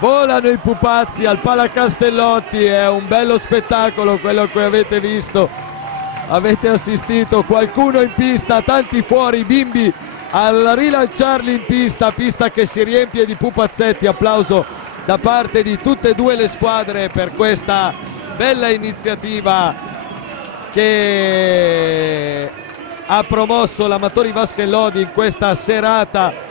Volano i pupazzi al Palacastellotti, è un bello spettacolo quello che avete visto, avete assistito, qualcuno in pista, tanti fuori, bimbi a rilanciarli in pista, pista che si riempie di pupazzetti. Applauso da parte di tutte e due le squadre per questa bella iniziativa che ha promosso l'Amatori Basket Lodi in questa serata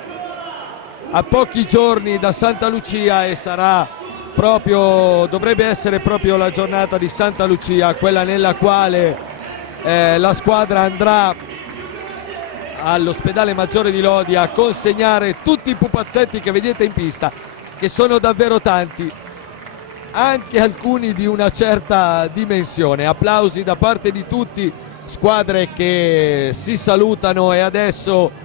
a pochi giorni da Santa Lucia, e sarà proprio, dovrebbe essere proprio la giornata di Santa Lucia, quella nella quale la squadra andrà all'ospedale Maggiore di Lodi a consegnare tutti i pupazzetti che vedete in pista, che sono davvero tanti, anche alcuni di una certa dimensione. Applausi da parte di tutti, squadre che si salutano, e adesso,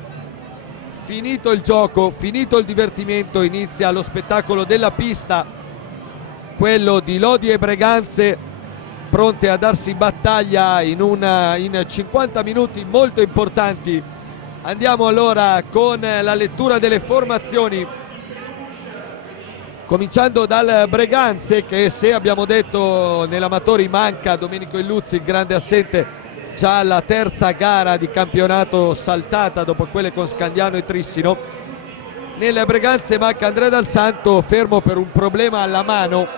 finito il gioco, finito il divertimento, inizia lo spettacolo della pista, quello di Lodi e Breganze, pronte a darsi battaglia in 50 minuti molto importanti. Andiamo allora con la lettura delle formazioni, cominciando dal Breganze, che, se abbiamo detto nell'Amatori manca Domenico Illuzzi, il grande assente, già la terza gara di campionato saltata dopo quelle con Scandiano e Trissino. Nelle Breganze manca Andrea Dal Santo, fermo per un problema alla mano,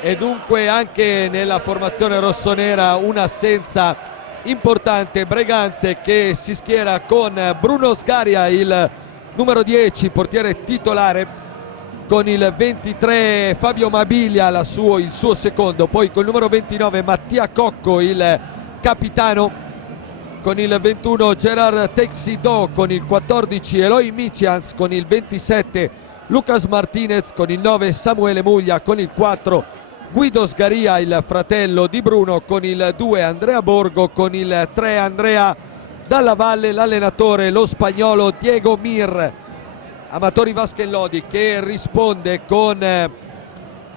e dunque anche nella formazione rossonera un'assenza importante. Breganze che si schiera con Bruno Sgaria, il numero 10, portiere titolare, con il 23 Fabio Mabilia, il suo secondo, poi col numero 29 Mattia Cocco, il capitano, con il 21 Gerard Texido, con il 14 Eloy Micians, con il 27 Lucas Martinez, con il 9 Samuele Muglia, con il 4 Guido Sgaria, il fratello di Bruno, con il 2 Andrea Borgo, con il 3 Andrea Dalla Valle, l'allenatore lo spagnolo Diego Mir. Amatori Basket Lodi che risponde con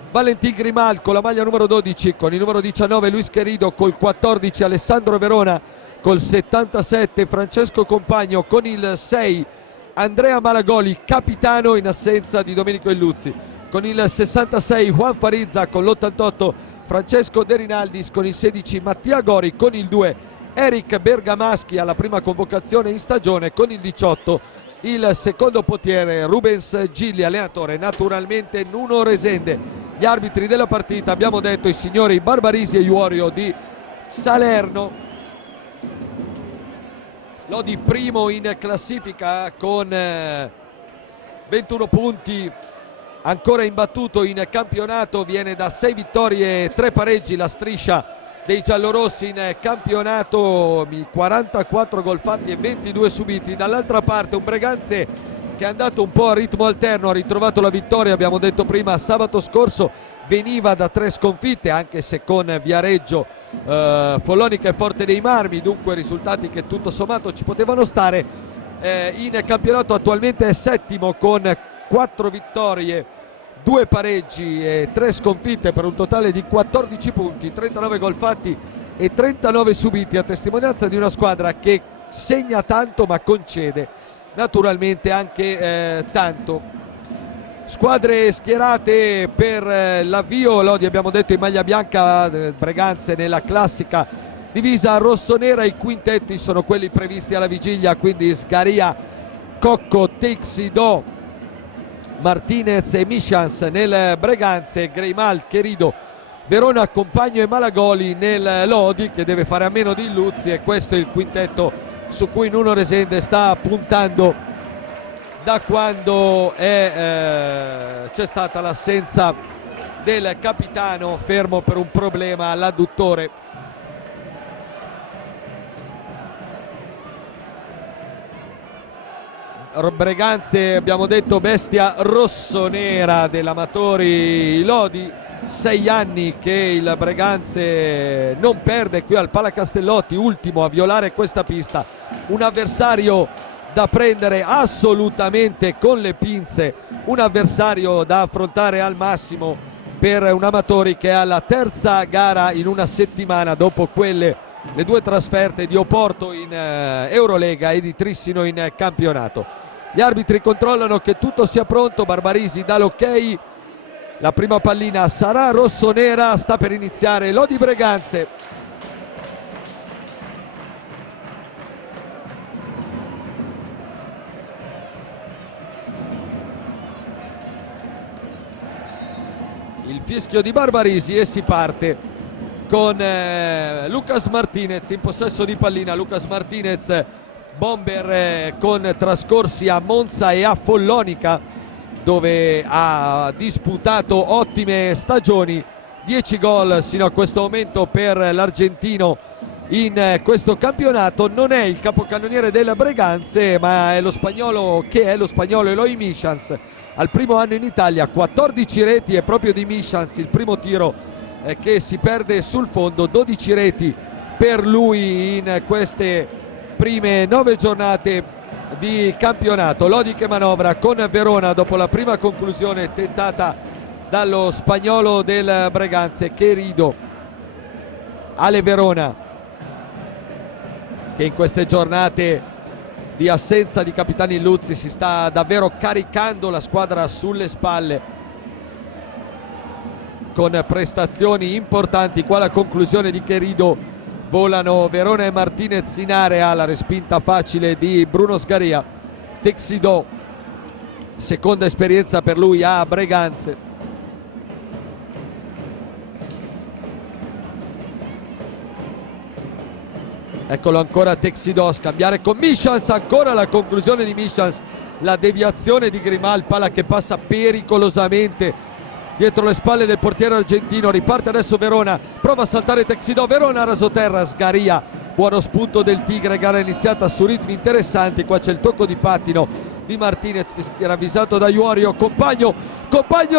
Valentin Grimal con la maglia numero 12, con il numero 19 Luis Querido, col 14 Alessandro Verona, col 77 Francesco Compagno, con il 6 Andrea Malagoli, capitano in assenza di Domenico Illuzzi, con il 66 Juan Farizza, con l'88 Francesco De Rinaldis, con il 16 Mattia Gori, con il 2 Eric Bergamaschi alla prima convocazione in stagione, con il 18 il secondo portiere Rubens Gilli, allenatore naturalmente Nuno Resende. Gli arbitri della partita, abbiamo detto, i signori Barbarisi e Iorio di Salerno. Lodi primo in classifica con 21 punti, ancora imbattuto in campionato, viene da 6 vittorie e 3 pareggi la striscia dei giallorossi in campionato, 44 gol fatti e 22 subiti. Dall'altra parte un Breganze che è andato un po' a ritmo alterno, ha ritrovato la vittoria, abbiamo detto prima, sabato scorso veniva da 3 sconfitte, anche se con Viareggio, Follonica e Forte dei Marmi, dunque risultati che tutto sommato ci potevano stare. In campionato attualmente è settimo con 4 vittorie, 2 pareggi e 3 sconfitte, per un totale di 14 punti, 39 gol fatti e 39 subiti, a testimonianza di una squadra che segna tanto ma concede naturalmente anche tanto. Squadre schierate per l'avvio: Lodi, abbiamo detto, in maglia bianca, Breganze nella classica divisa rossonera. I quintetti sono quelli previsti alla vigilia, quindi Sgaria, Cocco, Texido, Martinez e Micians nel Breganze, Greimal, Querido, Verona, Compagno e Malagoli nel Lodi, che deve fare a meno di Illuzzi, e questo è il quintetto su cui Nuno Resende sta puntando da quando c'è stata l'assenza del capitano, fermo per un problema all'adduttore. Breganze, abbiamo detto, bestia rossonera dell'Amatori Lodi, 6 anni che il Breganze non perde qui al Palacastellotti, ultimo a violare questa pista, un avversario da prendere assolutamente con le pinze, un avversario da affrontare al massimo per un Amatori che ha la terza gara in una settimana dopo le 2 trasferte di Oporto in Eurolega e di Trissino in campionato. Gli arbitri controllano che tutto sia pronto, Barbarisi dà l'ok, la prima pallina sarà rossonera, sta per iniziare Lodi Breganze. Il fischio di Barbarisi e si parte con Lucas Martinez in possesso di pallina. Lucas Martinez, bomber con trascorsi a Monza e a Follonica, dove ha disputato ottime stagioni, 10 gol sino a questo momento per l'argentino in questo campionato. Non è il capocannoniere delle Breganze, ma è lo spagnolo Eloy Michans. Al primo anno in Italia 14 reti, è proprio di Michans il primo tiro che si perde sul fondo. 12 reti per lui in queste prime 9 giornate di campionato. Lodi che manovra con Verona dopo la prima conclusione tentata dallo spagnolo del Breganze, Querido. Ale Verona, che in queste giornate di assenza di capitani Luzzi si sta davvero caricando la squadra sulle spalle con prestazioni importanti. Qua la conclusione di Querido, volano Verona e Martinez in area, la respinta facile di Bruno Sgaria. Texidò, seconda esperienza per lui a Breganze. Eccolo ancora Texidò, scambiare con Michans, ancora la conclusione di Michans, la deviazione di Grimal, palla che passa pericolosamente dietro le spalle del portiere argentino. Riparte adesso Verona, prova a saltare Texidò, Verona rasoterra, Sgaria, buono spunto del Tigre, gara iniziata su ritmi interessanti. Qua c'è il tocco di pattino di Martinez ravvisato da Iorio, compagno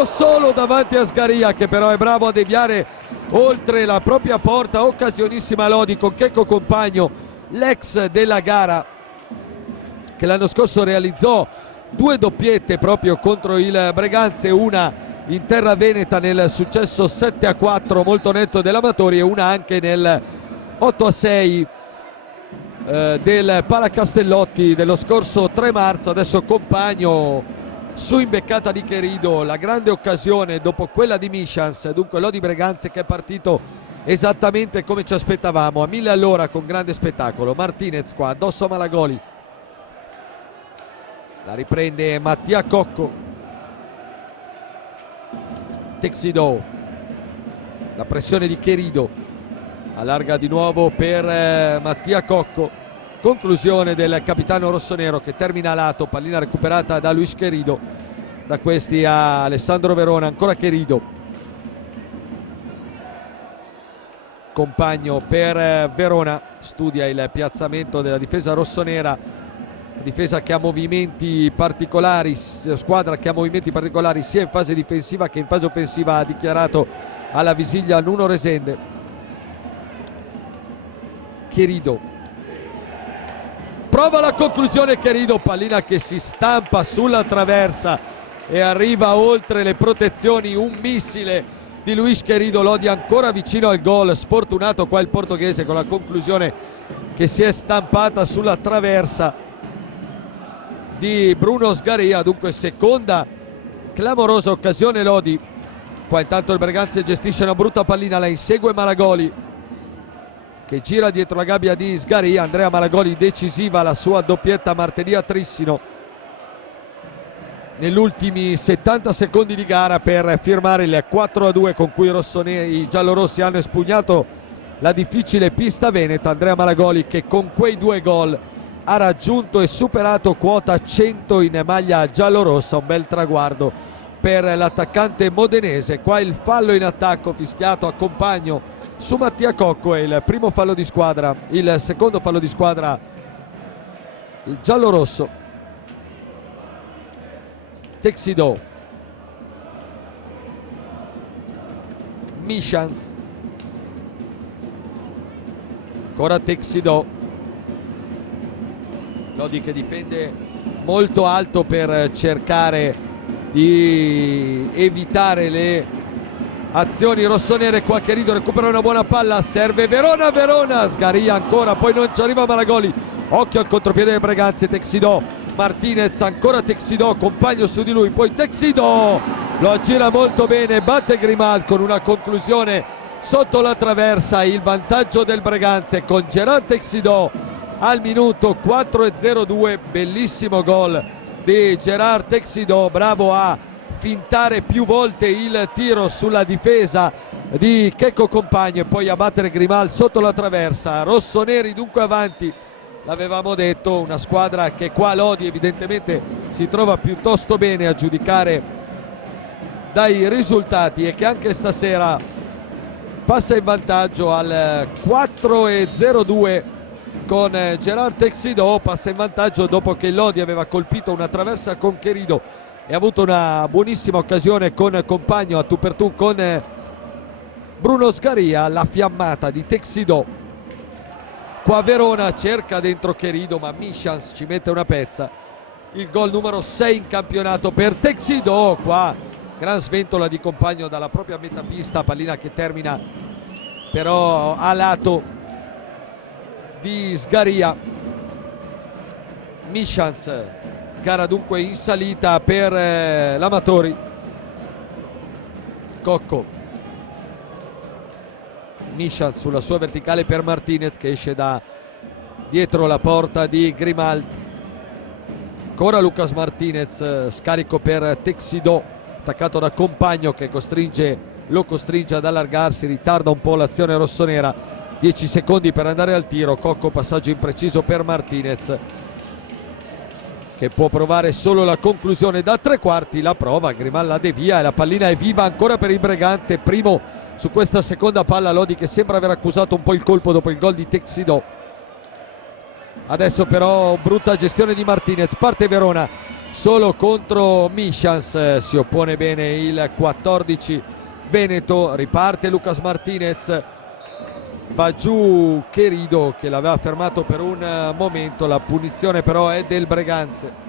solo davanti a Sgaria, che però è bravo a deviare oltre la propria porta. Occasionissima Lodi con Checco Compagno, l'ex della gara, che l'anno scorso realizzò 2 doppiette proprio contro il Breganze, una in terra veneta nel successo 7-4 molto netto dell'Amatori e una anche nel 8-6 del Palacastellotti dello scorso 3 marzo. Adesso Compagno su imbeccata di Querido, la grande occasione dopo quella di Michans. Dunque Lodi Breganze che è partito esattamente come ci aspettavamo, a 1000 all'ora, con grande spettacolo. Martinez qua addosso a Malagoli, la riprende Mattia Cocco. Texidò, la pressione di Querido, allarga di nuovo per Mattia Cocco, conclusione del capitano rossonero che termina a lato, pallina recuperata da Luis Querido, da questi a Alessandro Verona. Ancora Querido, Compagno per Verona, studia il piazzamento della difesa rossonera, difesa che ha movimenti particolari, squadra che ha movimenti particolari sia in fase difensiva che in fase offensiva, ha dichiarato alla vigilia Nuno Resende. Querido, prova la conclusione Querido, pallina che si stampa sulla traversa e arriva oltre le protezioni, un missile di Luis Querido. Lodi ancora vicino al gol, sfortunato qua il portoghese con la conclusione che si è stampata sulla traversa di Bruno Sgaria. Dunque seconda clamorosa occasione Lodi. Qua intanto il Breganze gestisce una brutta pallina, la insegue Malagoli che gira dietro la gabbia di Sgaria. Andrea Malagoli, decisiva la sua doppietta martedì a Trissino negli ultimi 70 secondi di gara per firmare il 4-2 con cui i giallorossi hanno espugnato la difficile pista veneta. Andrea Malagoli che con quei 2 gol ha raggiunto e superato quota 100 in maglia giallorossa, un bel traguardo per l'attaccante modenese. Qua il fallo in attacco fischiato a Compagno su Mattia Cocco, è il primo fallo di squadra, il secondo fallo di squadra il giallorosso. Texidò, Michans, ancora Texidò, Lodi che difende molto alto per cercare di evitare le azioni rossonere. Qua Querido recupera una buona palla, serve Verona, Sgaria ancora, poi non ci arriva Malagoli. Occhio al contropiede delle Breganze, Texidò Martinez, ancora Texidò, compagno su di lui, poi Texidò lo aggira molto bene, batte Grimald con una conclusione sotto la traversa. Il vantaggio del Breganze con Gerard Texidò al minuto 4,02. Bellissimo gol di Gerard Texidò, bravo a fintare più volte il tiro sulla difesa di Checco Compagno e poi a battere Grimald sotto la traversa. Rossoneri dunque avanti, l'avevamo detto, una squadra che qua Lodi evidentemente si trova piuttosto bene a giudicare dai risultati e che anche stasera passa in vantaggio al 4,02 con Gerard Texidò. Passa in vantaggio dopo che Lodi aveva colpito una traversa con Cherido e ha avuto una buonissima occasione con Compagno a tu per tu con Bruno Sgaria. La fiammata di Texidò. Qua Verona cerca dentro Cherido ma Michans ci mette una pezza. Il gol numero 6 in campionato per Texidò. Qua gran sventola di Compagno dalla propria metapista, pallina che termina però a lato di Sgaria. Michans, gara dunque in salita per l'Amatori. Cocco, Michans sulla sua verticale per Martinez che esce da dietro la porta di Grimald. Ancora Lucas Martinez, scarico per Texidò, attaccato da Compagno che lo costringe ad allargarsi, ritarda un po' l'azione rossonera. 10 secondi per andare al tiro. Cocco, passaggio impreciso per Martinez che può provare solo la conclusione da tre quarti. La prova, Grimald la devia e la pallina è viva ancora per il Breganze. Primo su questa seconda palla Lodi che sembra aver accusato un po' il colpo dopo il gol di Texidò. Adesso però brutta gestione di Martinez, parte Verona solo contro Michans, si oppone bene il 14 Veneto, riparte Lucas Martinez, va giù Cherido che l'aveva fermato per un momento, la punizione però è del Breganze.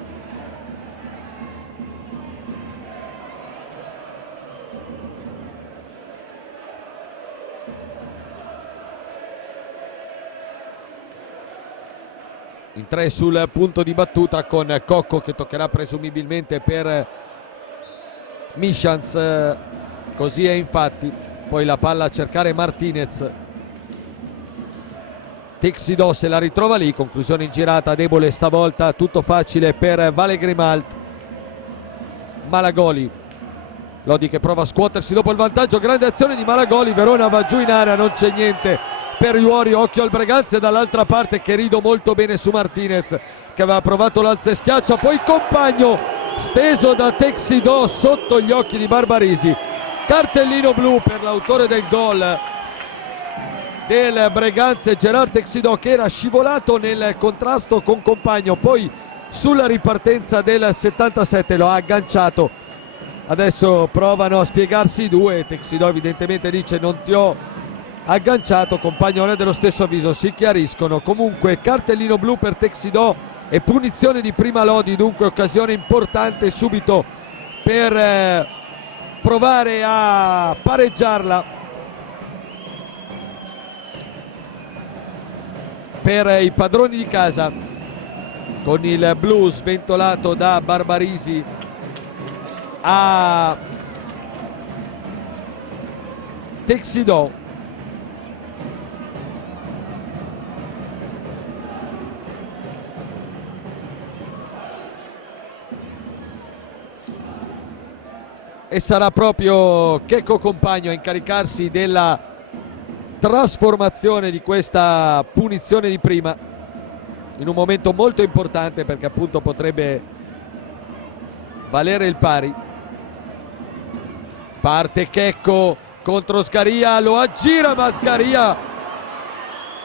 In tre sul punto di battuta con Cocco che toccherà presumibilmente per Michans, così è infatti. Poi la palla a cercare Martinez. Texidò se la ritrova lì, conclusione in girata, debole stavolta, tutto facile per Vale Grimald. Malagoli, Lodi che prova a scuotersi dopo il vantaggio, grande azione di Malagoli, Verona va giù in area, non c'è niente per Iuori, occhio al Breganze. Dall'altra parte Cherido molto bene su Martinez che aveva provato l'alza e schiaccia, poi Compagno steso da Texidò sotto gli occhi di Barbarisi. Cartellino blu per l'autore del gol del Breganze, Gerard Texidò, che era scivolato nel contrasto con Compagno, poi sulla ripartenza del 77 lo ha agganciato. Adesso provano a spiegarsi i due, Texidò evidentemente dice non ti ho agganciato, Compagno non è dello stesso avviso, si chiariscono. Comunque cartellino blu per Texidò e punizione di prima Lodi, dunque occasione importante subito per provare a pareggiarla per i padroni di casa, con il blu sventolato da Barbarisi a Texidò. E sarà proprio Checco Compagno a incaricarsi della trasformazione di questa punizione di prima in un momento molto importante, perché appunto potrebbe valere il pari. Parte Checco contro Sgaria, lo aggira ma Sgaria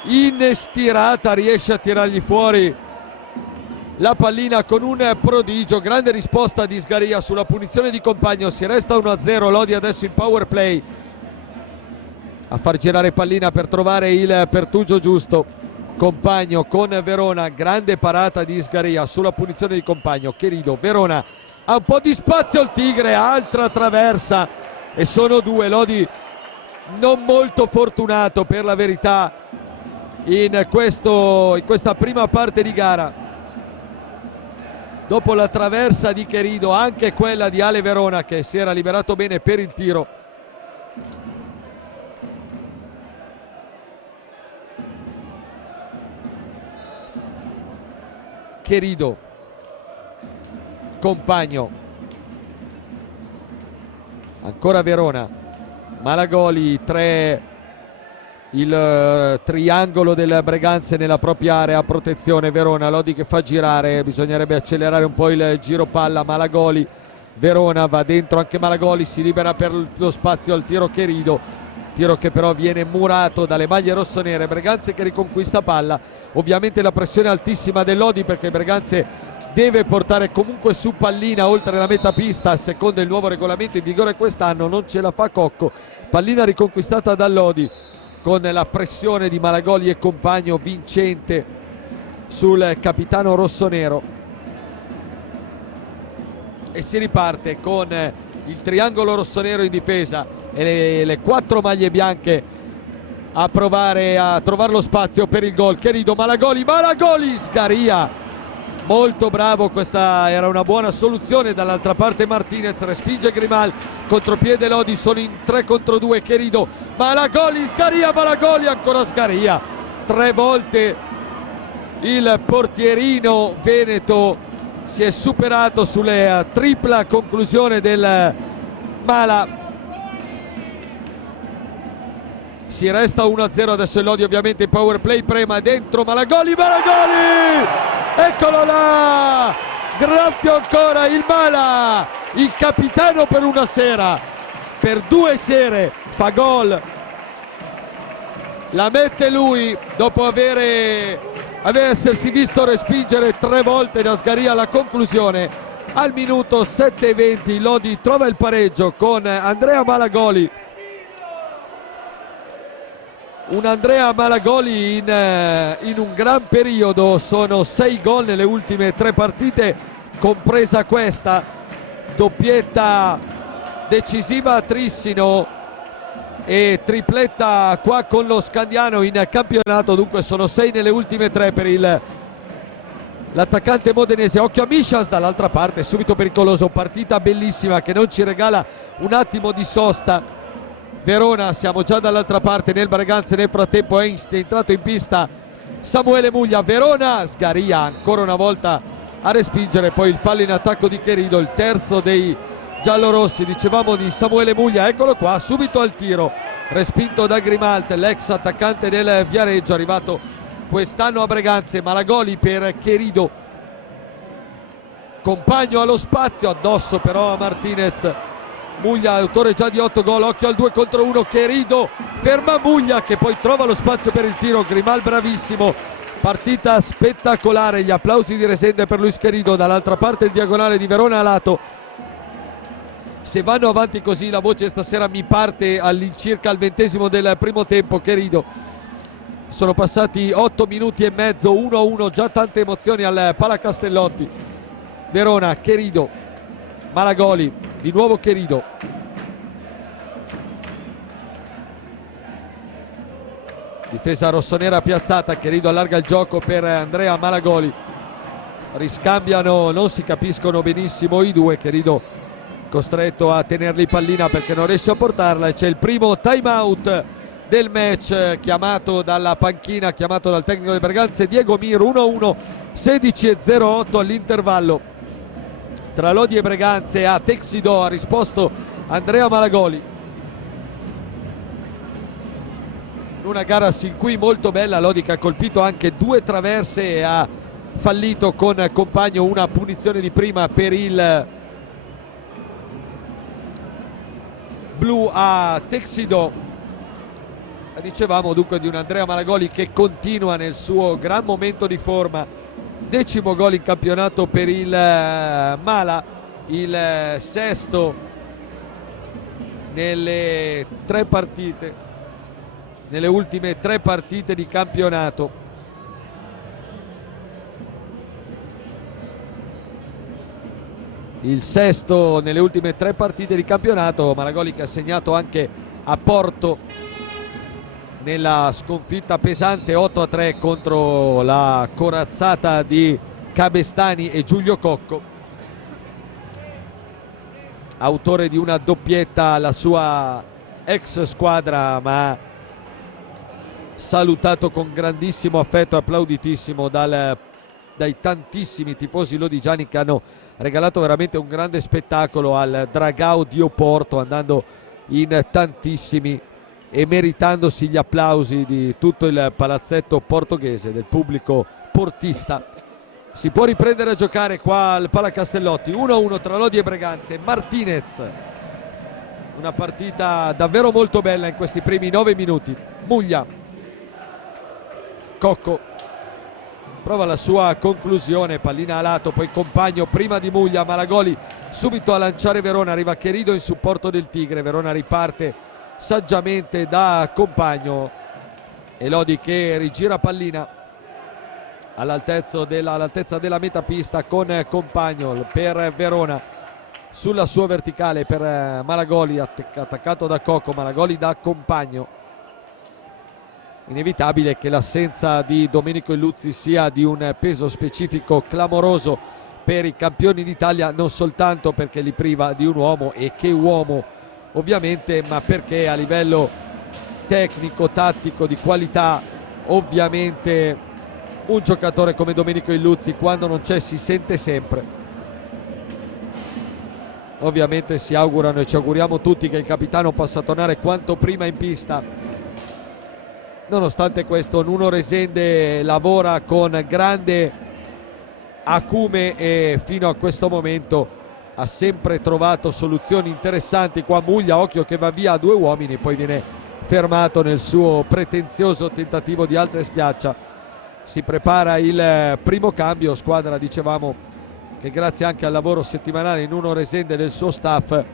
in stirata riesce a tirargli fuori la pallina con un prodigio. Grande risposta di Sgaria sulla punizione di Compagno, si resta 1-0. Lodi adesso in power play a far girare pallina per trovare il pertugio giusto. Compagno con Verona, grande parata di Sgaria sulla punizione di Compagno. Cherido, Verona ha un po' di spazio, il Tigre, altra traversa e sono due. Lodi non molto fortunato per la verità in questa prima parte di gara. dopo la traversa di Querido, anche quella di Ale Verona che si era liberato bene per il tiro. Querido, Compagno, ancora Verona, Malagoli, 3, il triangolo del Breganze nella propria area, protezione Verona, Lodi che fa girare, bisognerebbe accelerare un po' il giro palla. Malagoli, Verona, va dentro anche Malagoli, si libera per lo spazio al tiro Querido, tiro che però viene murato dalle maglie rossonere. Breganze che riconquista palla, ovviamente la pressione altissima dell'Odi perché Breganze deve portare comunque su pallina oltre la metà pista, secondo il nuovo regolamento in vigore quest'anno. Non ce la fa Cocco, pallina riconquistata dall'Odi con la pressione di Malagoli e Compagno vincente sul capitano rossonero, e si riparte con il triangolo rossonero in difesa e le 4 maglie bianche a provare a trovare lo spazio per il gol. Querido, Malagoli, Scaria molto bravo, questa era una buona soluzione. Dall'altra parte Martinez respinge Grimal, contropiede Lodi, sono in 3 contro 2. Querido, Malagoli, Scaria, Malagoli, ancora Scaria. 3 volte il portierino veneto si è superato sulle tripla conclusione del Mala. Si resta 1-0, adesso è Lodi ovviamente in power play, prema dentro Malagoli, eccolo là, graffio ancora il Mala, il capitano per una sera, per 2 sere fa gol, la mette lui dopo essersi visto respingere 3 volte da Scaria alla conclusione. Al minuto 7:20 Lodi trova il pareggio con Andrea Malagoli. Un Andrea Malagoli in un gran periodo, sono 6 gol nelle ultime 3 partite, compresa questa, doppietta decisiva a Trissino e tripletta qua con lo Scandiano in campionato. Dunque sono 6 nelle ultime 3 per l'attaccante modenese. Occhio a Mishas dall'altra parte, subito pericoloso, partita bellissima che non ci regala un attimo di sosta. Verona, siamo già dall'altra parte nel Breganze, nel frattempo è entrato in pista Samuele Muglia. Verona, Scaria ancora una volta a respingere, poi il fallo in attacco di Querido, il terzo dei giallorossi, dicevamo di Samuele Muglia, eccolo qua, subito al tiro, respinto da Grimalt, l'ex attaccante del Viareggio, arrivato quest'anno a Breganze. Malagoli per Querido, Compagno allo spazio, addosso però a Martinez. Muglia, autore già di 8 gol, occhio al 2 contro 1, Querido ferma Muglia che poi trova lo spazio per il tiro. Grimal bravissimo, partita spettacolare, gli applausi di Resende per Luis Querido. Dall'altra parte il diagonale di Verona a lato. Se vanno avanti così la voce stasera mi parte all'incirca al 20° del primo tempo. Querido, sono passati 8 minuti e mezzo, 1-1, già tante emozioni al Palacastellotti. Verona, Querido, Malagoli, di nuovo Querido, difesa rossonera piazzata. Querido allarga il gioco per Andrea Malagoli, riscambiano, non si capiscono benissimo i due. Querido costretto a tenerli pallina perché non riesce a portarla, e c'è il primo time out del match chiamato dalla panchina, chiamato dal tecnico del Breganze Diego Mir. 1-1, 16:08 all'intervallo tra Lodi e Breganze. A Texidò ha risposto Andrea Malagoli, una gara sin qui molto bella. Lodi che ha colpito anche 2 traverse e ha fallito con Compagno una punizione di prima per il blu a Texidò. Dicevamo dunque di un Andrea Malagoli che continua nel suo gran momento di forma, 10° gol in campionato per il Mala, il 6° nelle 3 partite, nelle ultime 3 partite di campionato. Il 6° nelle ultime 3 partite di campionato. Malagoli che ha segnato anche a Porto nella sconfitta pesante 8-3 contro la corazzata di Cabestani e Giulio Cocco, autore di una doppietta alla sua ex squadra, ma salutato con grandissimo affetto e applauditissimo dai tantissimi tifosi lodigiani che hanno regalato veramente un grande spettacolo al Dragao di Oporto, andando in tantissimi e meritandosi gli applausi di tutto il palazzetto portoghese, del pubblico portista. Si può riprendere a giocare qua al Palacastellotti, 1-1 tra Lodi e Breganze. Martinez, una partita davvero molto bella in questi primi 9 minuti. Muglia, Cocco prova la sua conclusione, pallina a lato, poi Compagno prima di Muglia, Malagoli subito a lanciare Verona, arriva Cherido in supporto del Tigre, Verona riparte saggiamente da Compagno e Lodi che rigira pallina all'altezza della metapista con Compagno per Verona, sulla sua verticale per Malagoli, attaccato da Cocco, Malagoli da Compagno. Inevitabile che l'assenza di Domenico Illuzzi sia di un peso specifico clamoroso per i campioni d'Italia, non soltanto perché li priva di un uomo, e che uomo ovviamente, ma perché a livello tecnico, tattico, di qualità, ovviamente un giocatore come Domenico Illuzzi quando non c'è si sente sempre. Ovviamente si augurano e ci auguriamo tutti che il capitano possa tornare quanto prima in pista. Nonostante questo, Nuno Resende lavora con grande acume e fino a questo momento ha sempre trovato soluzioni interessanti. Qua Muglia, occhio che va via a 2 uomini, poi viene fermato nel suo pretenzioso tentativo di alza e schiaccia. Si prepara il primo cambio, squadra, dicevamo, che grazie anche al lavoro settimanale di Nuno Resende e del suo staff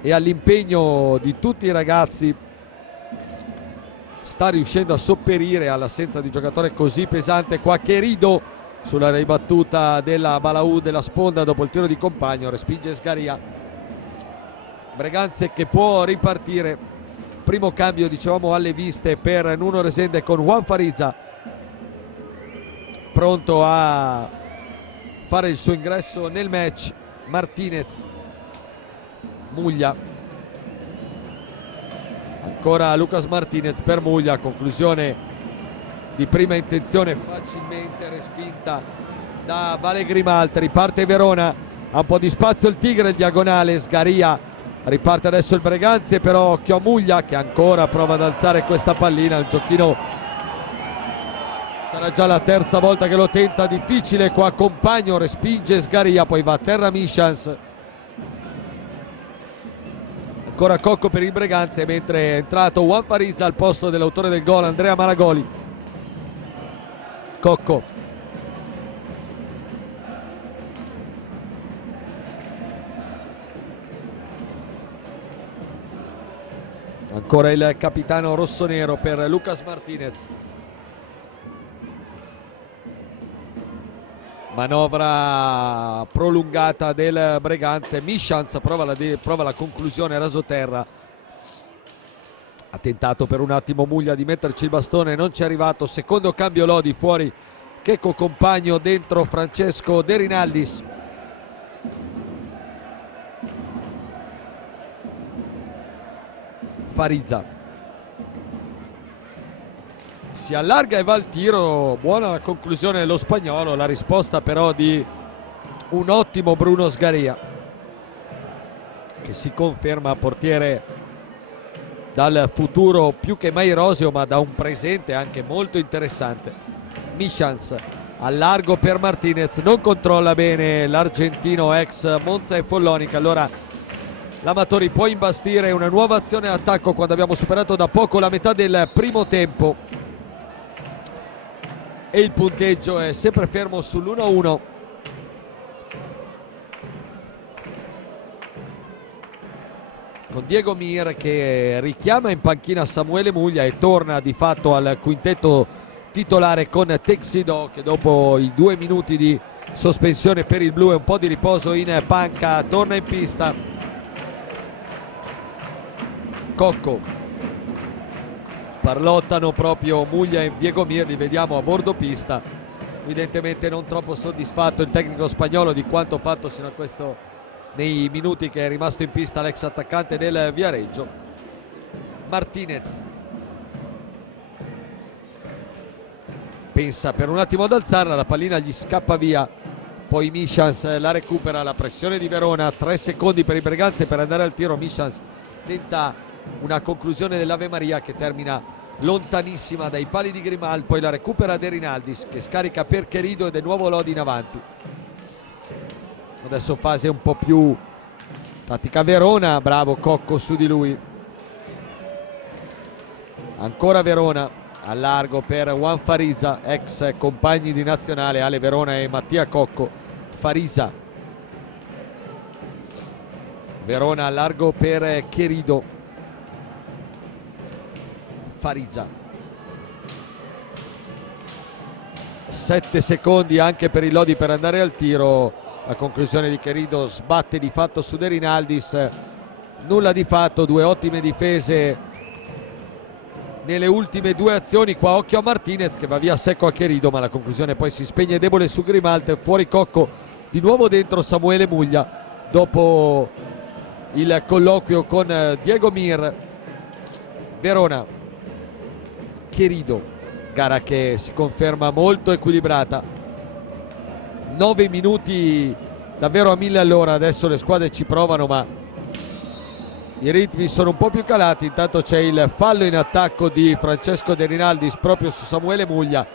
e all'impegno di tutti i ragazzi sta riuscendo a sopperire all'assenza di giocatore così pesante. Qua Cherido sulla ribattuta della Balaù della sponda dopo il tiro di Compagno, respinge Sgaria. Breganze che può ripartire, primo cambio dicevamo alle viste per Nuno Resende con Juan Fariza pronto a fare il suo ingresso nel match. Martinez, Muglia, ancora Lucas Martinez per Muglia, conclusione di prima intenzione facilmente respinta da Vale Grimaldi. Riparte Verona, ha un po' di spazio il Tigre, il diagonale Sgaria, riparte adesso il Breganze, però occhio a Muglia che ancora prova ad alzare questa pallina, un giochino, sarà già la terza volta che lo tenta, difficile qua. Compagno respinge Sgaria, poi va a terra Michans, ancora Cocco per il Breganze, mentre è entrato Juan Fariza al posto dell'autore del gol Andrea Malagoli. Cocco, ancora il capitano rossonero per Lucas Martinez. Manovra prolungata del Breganze, Michans prova la conclusione rasoterra, ha tentato per un attimo Muglia di metterci il bastone, non ci è arrivato. Secondo cambio Lodi, fuori Checco Compagno, dentro Francesco De Rinaldis. Fariza si allarga e va al tiro, buona la conclusione dello spagnolo, la risposta però di un ottimo Bruno Sgaria che si conferma portiere dal futuro più che mai roseo, ma da un presente anche molto interessante. Michans al largo per Martinez, non controlla bene l'argentino ex Monza e Follonica. Allora l'Amatori può imbastire una nuova azione attacco quando abbiamo superato da poco la metà del primo tempo e il punteggio è sempre fermo sull'1-1. Con Diego Mir che richiama in panchina Samuele Muglia e torna di fatto al quintetto titolare con Texido, che dopo i 2 minuti di sospensione per il blu e un po' di riposo in panca torna in pista. Cocco, parlottano proprio Muglia e Diego Mir, li vediamo a bordo pista. Evidentemente non troppo soddisfatto il tecnico spagnolo di quanto fatto sino a questo, nei minuti che è rimasto in pista l'ex attaccante del Viareggio. Martinez pensa per un attimo ad alzarla, la pallina gli scappa via, poi Michels la recupera, la pressione di Verona, 3 secondi per i Breganze per andare al tiro. Michels tenta una conclusione dell'Ave Maria che termina lontanissima dai pali di Grimal, poi la recupera De Rinaldis che scarica per Querido ed è nuovo Lodi in avanti. Adesso fase un po' più tattica Verona, bravo Cocco su di lui, ancora Verona al largo per Juan Fariza, ex compagni di nazionale Ale Verona e Mattia Cocco. Fariza, Verona al largo per Querido, Fariza, 7 secondi anche per il Lodi per andare al tiro. La conclusione di Querido sbatte di fatto su De Rinaldis, nulla di fatto, 2 ottime difese nelle ultime 2 azioni. Qua occhio a Martinez che va via secco a Querido, ma la conclusione poi si spegne debole su Grimalt. Fuori Cocco, di nuovo dentro Samuele Muglia dopo il colloquio con Diego Mir. Verona, Querido, gara che si conferma molto equilibrata, 9 minuti davvero a 1000 all'ora. Adesso le squadre ci provano ma i ritmi sono un po' più calati. Intanto c'è il fallo in attacco di Francesco De Rinaldis proprio su Samuele Muglia,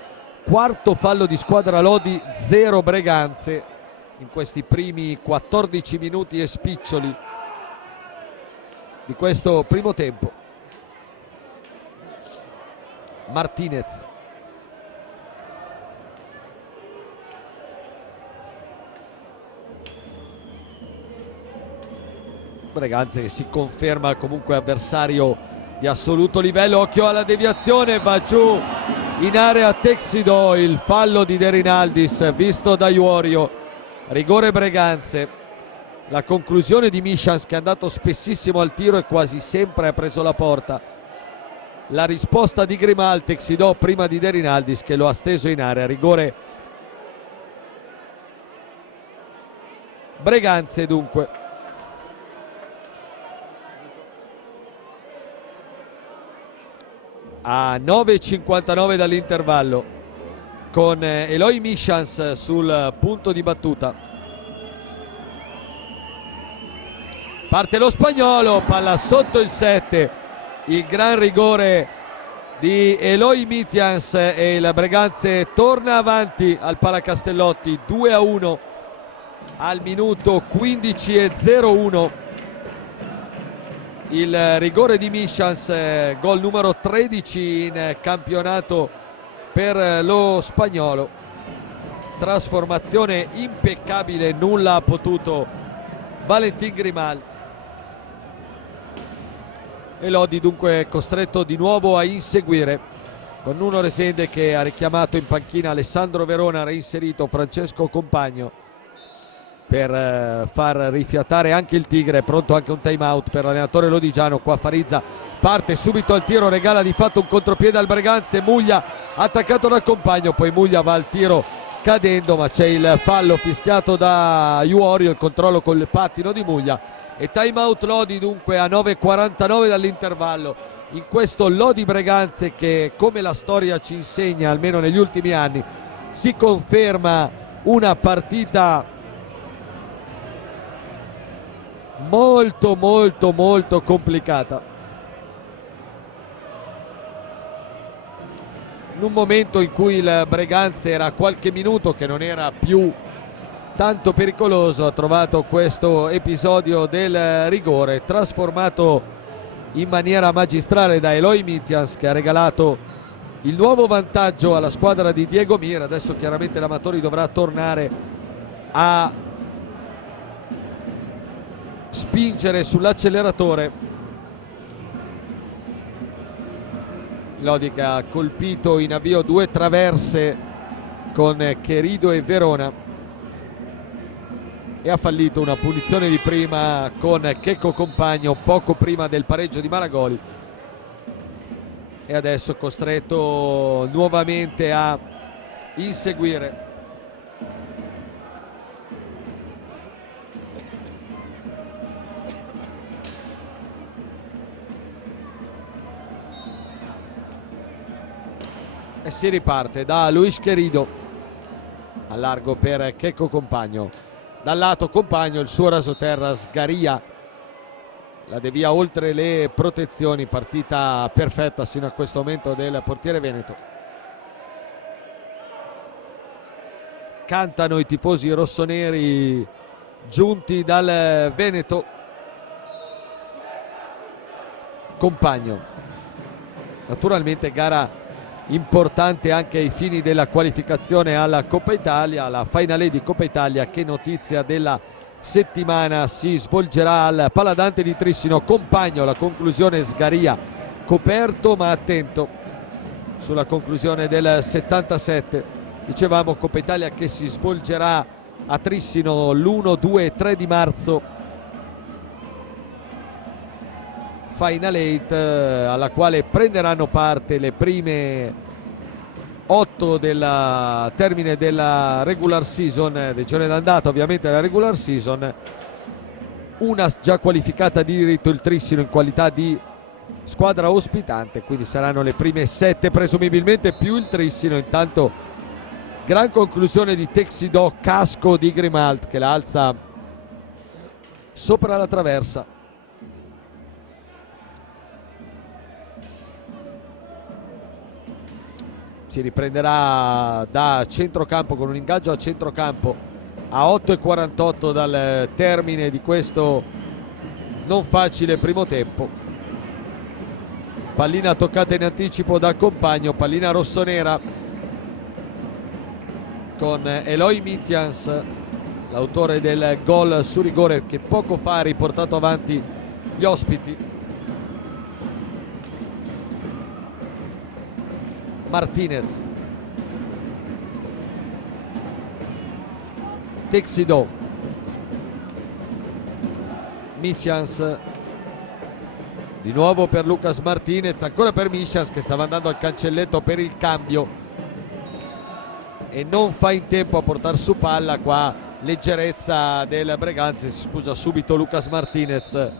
quarto fallo di squadra Lodi, 0 Breganze in questi primi 14 minuti e spiccioli di questo primo tempo. Martinez, Breganze che si conferma comunque avversario di assoluto livello. Occhio alla deviazione, va giù in area Texido, il fallo di De Rinaldis visto da Iorio, rigore Breganze. La conclusione di Michels che è andato spessissimo al tiro e quasi sempre ha preso la porta. La risposta di Grimal, Texido prima di De Rinaldis che lo ha steso in area, rigore Breganze dunque. A 9,59 dall'intervallo con Eloy Michels sul punto di battuta. Parte lo spagnolo, palla sotto il 7, il gran rigore di Eloy Michels e il Breganze torna avanti al Palacastellotti 2-1 al minuto 15,01. Il rigore di Michels, gol numero 13 in campionato per lo spagnolo, trasformazione impeccabile, nulla ha potuto Valentin Grimal. E Lodi dunque costretto di nuovo a inseguire con Nuno Resende che ha richiamato in panchina Alessandro Verona, reinserito Francesco Compagno per far rifiatare anche il Tigre. Pronto anche un time out per l'allenatore lodigiano. Qua Farizza parte subito al tiro, regala di fatto un contropiede al Breganze. Muglia attaccato dal compagno, poi Muglia va al tiro cadendo, ma c'è il fallo fischiato da Iorio, il controllo col pattino di Muglia e time out Lodi dunque a 9,49 dall'intervallo in questo Lodi Breganze che, come la storia ci insegna almeno negli ultimi anni, si conferma una partita molto complicata, in un momento in cui il Breganze era qualche minuto che non era più tanto pericoloso. Ha trovato questo episodio del rigore trasformato in maniera magistrale da Eloy Michels che ha regalato il nuovo vantaggio alla squadra di Diego Mir. Adesso chiaramente l'Amatori dovrà tornare a spingere sull'acceleratore. Lodi che ha colpito in avvio 2 traverse con Querido e Verona e ha fallito una punizione di prima con Checco Compagno poco prima del pareggio di Malagoli, e adesso costretto nuovamente a inseguire. E si riparte da Luis Querido, a largo per Checco Compagno, dal lato Compagno, il suo rasoterra Sgaria la devia oltre le protezioni. Partita perfetta sino a questo momento del portiere veneto. Cantano i tifosi rossoneri giunti dal Veneto. Compagno, naturalmente gara importante anche ai fini della qualificazione alla Coppa Italia, la finale di Coppa Italia che notizia della settimana si svolgerà al Paladante di Trissino. Compagno, la conclusione Sgaria coperto ma attento sulla conclusione del 77. Dicevamo Coppa Italia che si svolgerà a Trissino l'1, 2 e 3 di marzo. Final 8 alla quale prenderanno parte le prime 8 del termine della regular season, del girone d'andata ovviamente della regular season. Una già qualificata di diritto, il Trissino, in qualità di squadra ospitante, quindi saranno le prime 7 presumibilmente più il Trissino. Intanto gran conclusione di Texidò, casco di Grimald che la alza sopra la traversa. Si riprenderà da centrocampo con un ingaggio a centrocampo a 8:48 dal termine di questo non facile primo tempo. Pallina toccata in anticipo da Compagno, pallina rossonera con Eloy Mitjans, l'autore del gol su rigore che poco fa ha riportato avanti gli ospiti. Martinez, Texidò, Mitjans, di nuovo per Lucas Martinez, ancora per Mitjans che stava andando al cancelletto per il cambio e non fa in tempo a portare su palla. Qua leggerezza del Breganze, si scusa subito Lucas Martinez.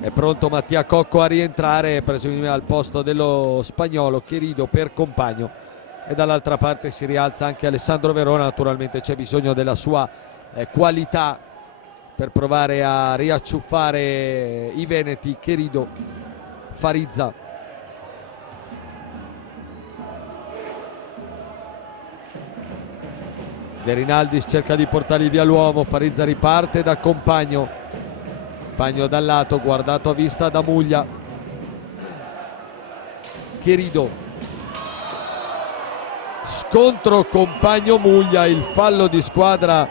È pronto Mattia Cocco a rientrare, presumibilmente al posto dello spagnolo Querido per Compagno, e dall'altra parte si rialza anche Alessandro Verona. Naturalmente c'è bisogno della sua qualità per provare a riacciuffare i veneti. Querido, Farizza, De Rinaldis cerca di portargli via l'uomo, Farizza riparte da Compagno. Compagno dal lato, guardato a vista da Muglia. Querido, scontro Compagno-Muglia, il fallo di squadra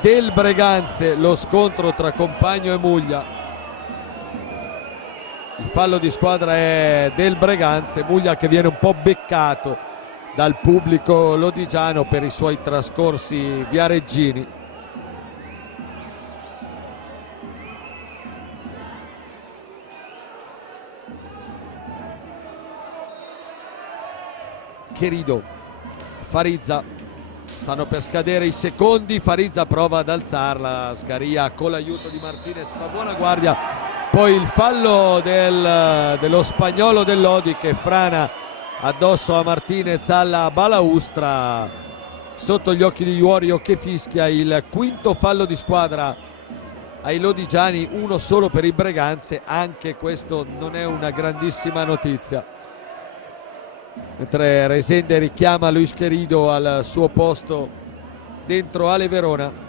del Breganze, lo scontro tra Compagno e Muglia. Il fallo di squadra è del Breganze, Muglia che viene un po' beccato dal pubblico lodigiano per i suoi trascorsi viareggini. Querido, Farizza, stanno per scadere i secondi, Farizza prova ad alzarla, Sgaria con l'aiuto di Martinez fa buona guardia, poi il fallo dello spagnolo del Lodi che frana addosso a Martinez alla balaustra, sotto gli occhi di Iorio che fischia il quinto fallo di squadra ai lodigiani, uno solo per il Breganze. Anche questo non è una grandissima notizia, mentre Resende richiama Luis Querido al suo posto dentro Ale Verona.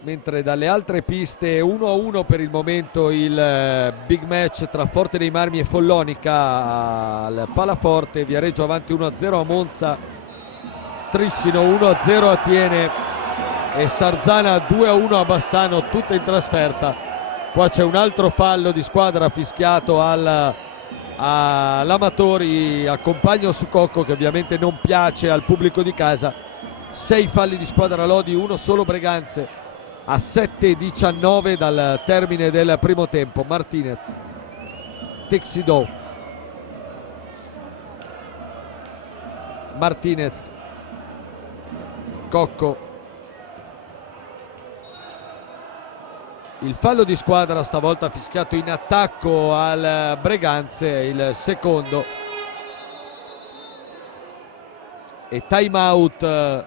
Mentre dalle altre piste 1-1 per il momento il big match tra Forte dei Marmi e Follonica al Palaforte. Viareggio avanti 1-0 a Monza, Trissino 1-0 a Thiene e Sarzana 2-1 a Bassano, tutta in trasferta. Qua c'è un altro fallo di squadra fischiato all'Amatori, a Compagno su Cocco, che ovviamente non piace al pubblico di casa. 6 falli di squadra Lodi, uno solo Breganze a 7:19 dal termine del primo tempo. Martinez, Texidò, Martinez, Cocco. Il fallo di squadra stavolta fischiato in attacco al Breganze, il secondo, e time out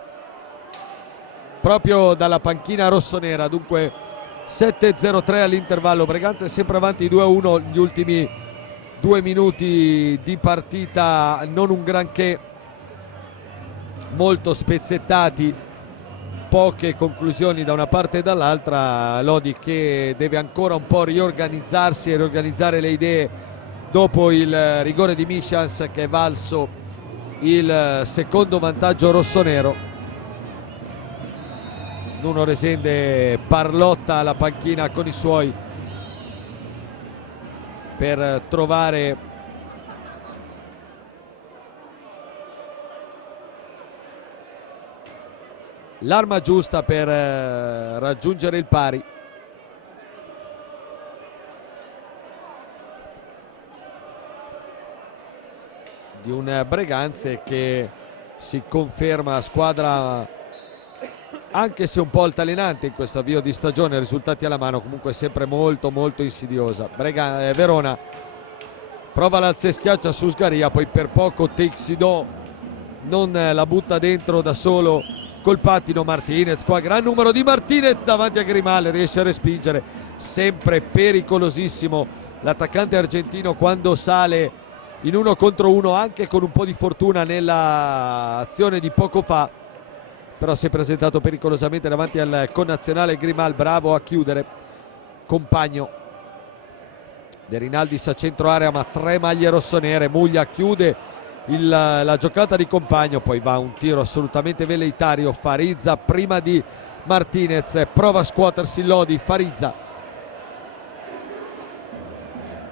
proprio dalla panchina rossonera. Dunque 7-0-3 all'intervallo, Breganze è sempre avanti 2-1 gli ultimi 2 minuti di partita, non un granché, molto spezzettati, poche conclusioni da una parte e dall'altra. Lodi che deve ancora un po' riorganizzarsi e riorganizzare le idee dopo il rigore di Michels che è valso il secondo vantaggio rossonero. Nuno Resende parlotta alla panchina con i suoi per trovare l'arma giusta per raggiungere il pari. Di un Breganze che si conferma squadra, anche se un po' altalenante in questo avvio di stagione, risultati alla mano, comunque sempre molto molto insidiosa. Verona prova l'alza e schiaccia su Sgaria, poi per poco Texidò non la butta dentro da solo col pattino. Martinez, qua gran numero di Martinez davanti a Grimal, riesce a respingere, sempre pericolosissimo l'attaccante argentino quando sale in 1 contro 1, anche con un po' di fortuna nella azione di poco fa, però si è presentato pericolosamente davanti al connazionale Grimal, bravo a chiudere. Compagno, De Rinaldis a centro area ma 3 maglie rossonere, Muglia chiude la giocata di Compagno, poi va un tiro assolutamente velleitario, Farizza prima di Martinez, prova a scuotersi Lodi, Farizza,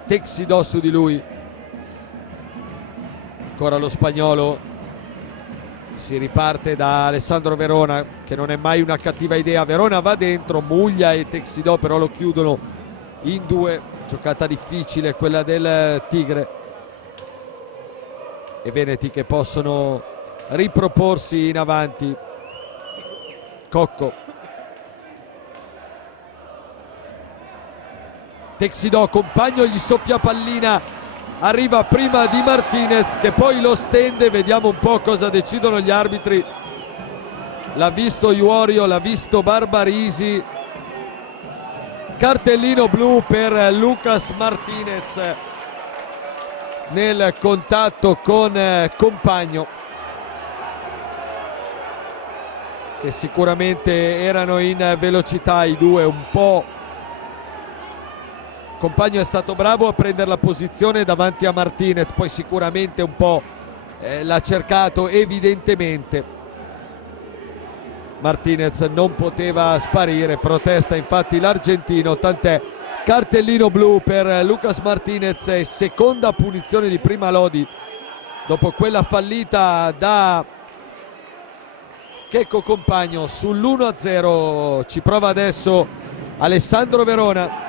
Texidò su di lui, ancora lo spagnolo, si riparte da Alessandro Verona che non è mai una cattiva idea. Verona va dentro, Muglia e Texidò però lo chiudono in 2, giocata difficile quella del Tigre, e Veneti che possono riproporsi in avanti. Cocco, Texidò, Compagno gli soffia pallina, arriva prima di Martinez che poi lo stende, vediamo un po' cosa decidono gli arbitri. L'ha visto Iorio, l'ha visto Barbarisi, cartellino blu per Lucas Martinez nel contatto con Compagno, che sicuramente erano in velocità i due un po'. Compagno è stato bravo a prendere la posizione davanti a Martinez, poi sicuramente un po' l'ha cercato evidentemente. Martinez non poteva sparire, protesta infatti l'argentino, tant'è. Cartellino blu per Lucas Martinez e seconda punizione di prima Lodi dopo quella fallita da Checco Compagno sull'1-0. Ci prova adesso Alessandro Verona.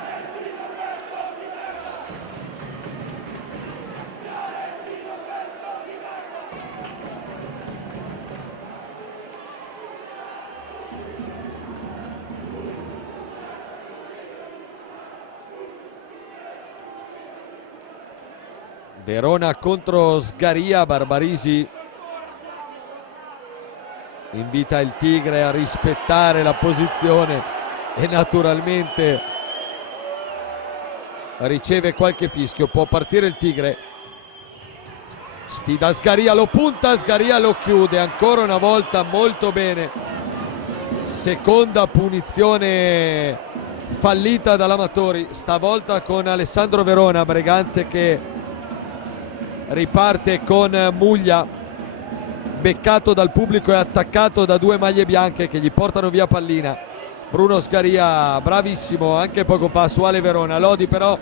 Verona contro Sgaria, Barbarisi invita il Tigre a rispettare la posizione e naturalmente riceve qualche fischio. Può partire il Tigre, sfida Sgaria, lo punta, Sgaria lo chiude ancora una volta molto bene. Seconda punizione fallita dall'Amatori, stavolta con Alessandro Verona. Breganze che riparte con Muglia, beccato dal pubblico e attaccato da 2 maglie bianche che gli portano via pallina. Bruno Sgaria bravissimo anche poco fa su Ale Verona. Lodi però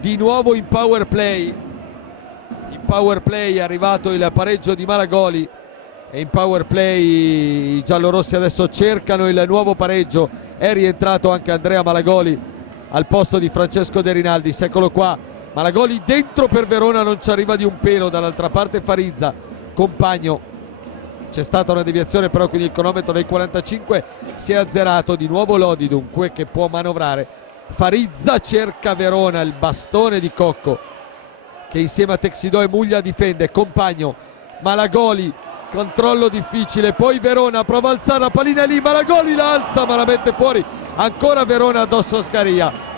di nuovo in power play. In power play è arrivato il pareggio di Malagoli e in power play i giallorossi adesso cercano il nuovo pareggio. È rientrato anche Andrea Malagoli al posto di Francesco De Rinaldis. Eccolo qua Malagoli dentro per Verona, non ci arriva di un pelo. Dall'altra parte Farizza, compagno, c'è stata una deviazione però, quindi il cronometro dei 45 si è azzerato. Di nuovo Lodi dunque che può manovrare. Farizza cerca Verona, il bastone di Cocco che insieme a Texidò e Muglia difende. Compagno, Malagoli, controllo difficile, poi Verona prova a alzare la pallina lì, Malagoli la alza ma la mette fuori. Ancora Verona addosso a Scaria.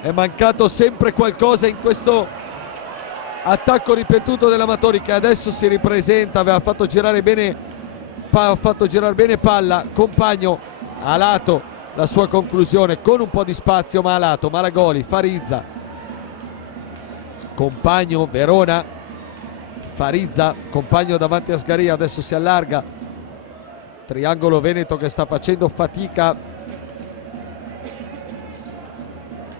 È mancato sempre qualcosa in questo attacco ripetuto dell'Amatori, che adesso si ripresenta. Aveva fatto girare bene palla. Compagno a lato, la sua conclusione con un po' di spazio ma a lato. Malagoli, Farizza, compagno, Verona, Farizza, compagno davanti a Sgaria, adesso si allarga. Triangolo veneto che sta facendo fatica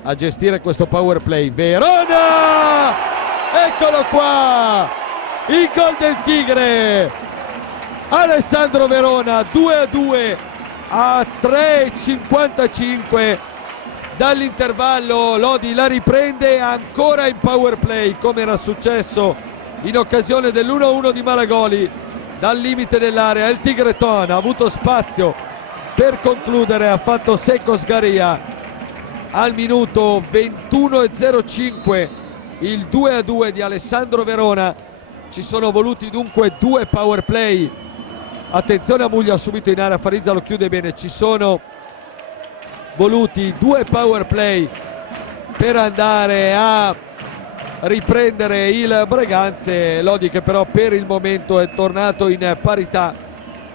a gestire questo power play. Verona, eccolo qua, il gol del Tigre. Alessandro Verona, 2-2 a 3:55 dall'intervallo. Lodi la riprende ancora in power play, come era successo in occasione dell'1-1 di Malagoli. Dal limite dell'area il Tigreton ha avuto spazio per concludere, ha fatto secco Sgaria al minuto 21:05 il 2-2 di Alessandro Verona. Ci sono voluti dunque 2 power play. Attenzione a Muglia subito in area, Farizza lo chiude bene. Ci sono voluti 2 power play per andare a riprendere il Breganze. Lodi che però per il momento è tornato in parità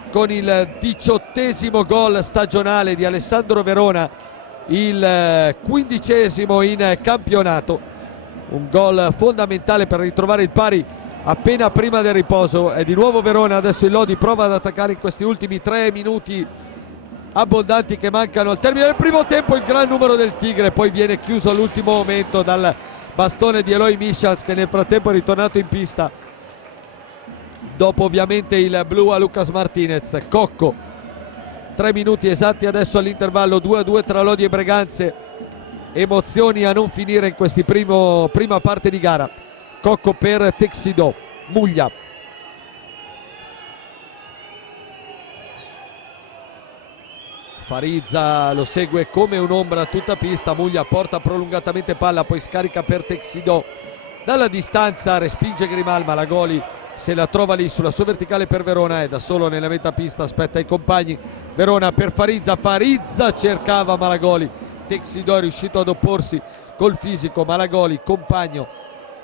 con il 18° gol stagionale di Alessandro Verona, il 15° in campionato. Un gol fondamentale per ritrovare il pari appena prima del riposo. È di nuovo Verona, adesso il Lodi prova ad attaccare in questi ultimi 3 minuti abbondanti che mancano al termine del primo tempo. Il gran numero del Tigre poi viene chiuso all'ultimo momento dal bastone di Eloy Michels, che nel frattempo è ritornato in pista dopo ovviamente il blu a Lucas Martinez. Cocco, 3 minuti esatti adesso all'intervallo, 2-2 tra Lodi e Breganze. Emozioni a non finire in questi prima parte di gara. Cocco per Texidò, Muglia, Farizza lo segue come un'ombra a tutta pista. Muglia porta prolungatamente palla, poi scarica per Texidò dalla distanza, respinge Grimal. Malagoli se la trova lì sulla sua verticale per Verona, è da solo nella metà pista, aspetta i compagni. Verona per Farizza, Farizza cercava Malagoli, Texidò è riuscito ad opporsi col fisico. Malagoli, compagno,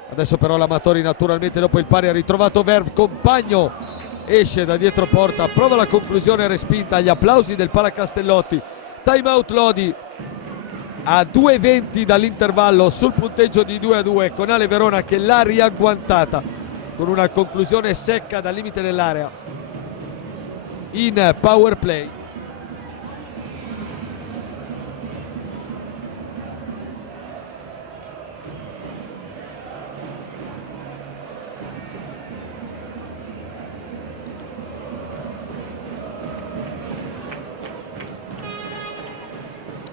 adesso però l'Amatori naturalmente dopo il pari ha ritrovato Verve. Compagno esce da dietro porta, prova la conclusione respinta. Gli applausi del Palacastellotti. Time out Lodi a 2:20 dall'intervallo sul punteggio di 2-2, con Ale Verona che l'ha riagguantata con una conclusione secca dal limite dell'area in power play.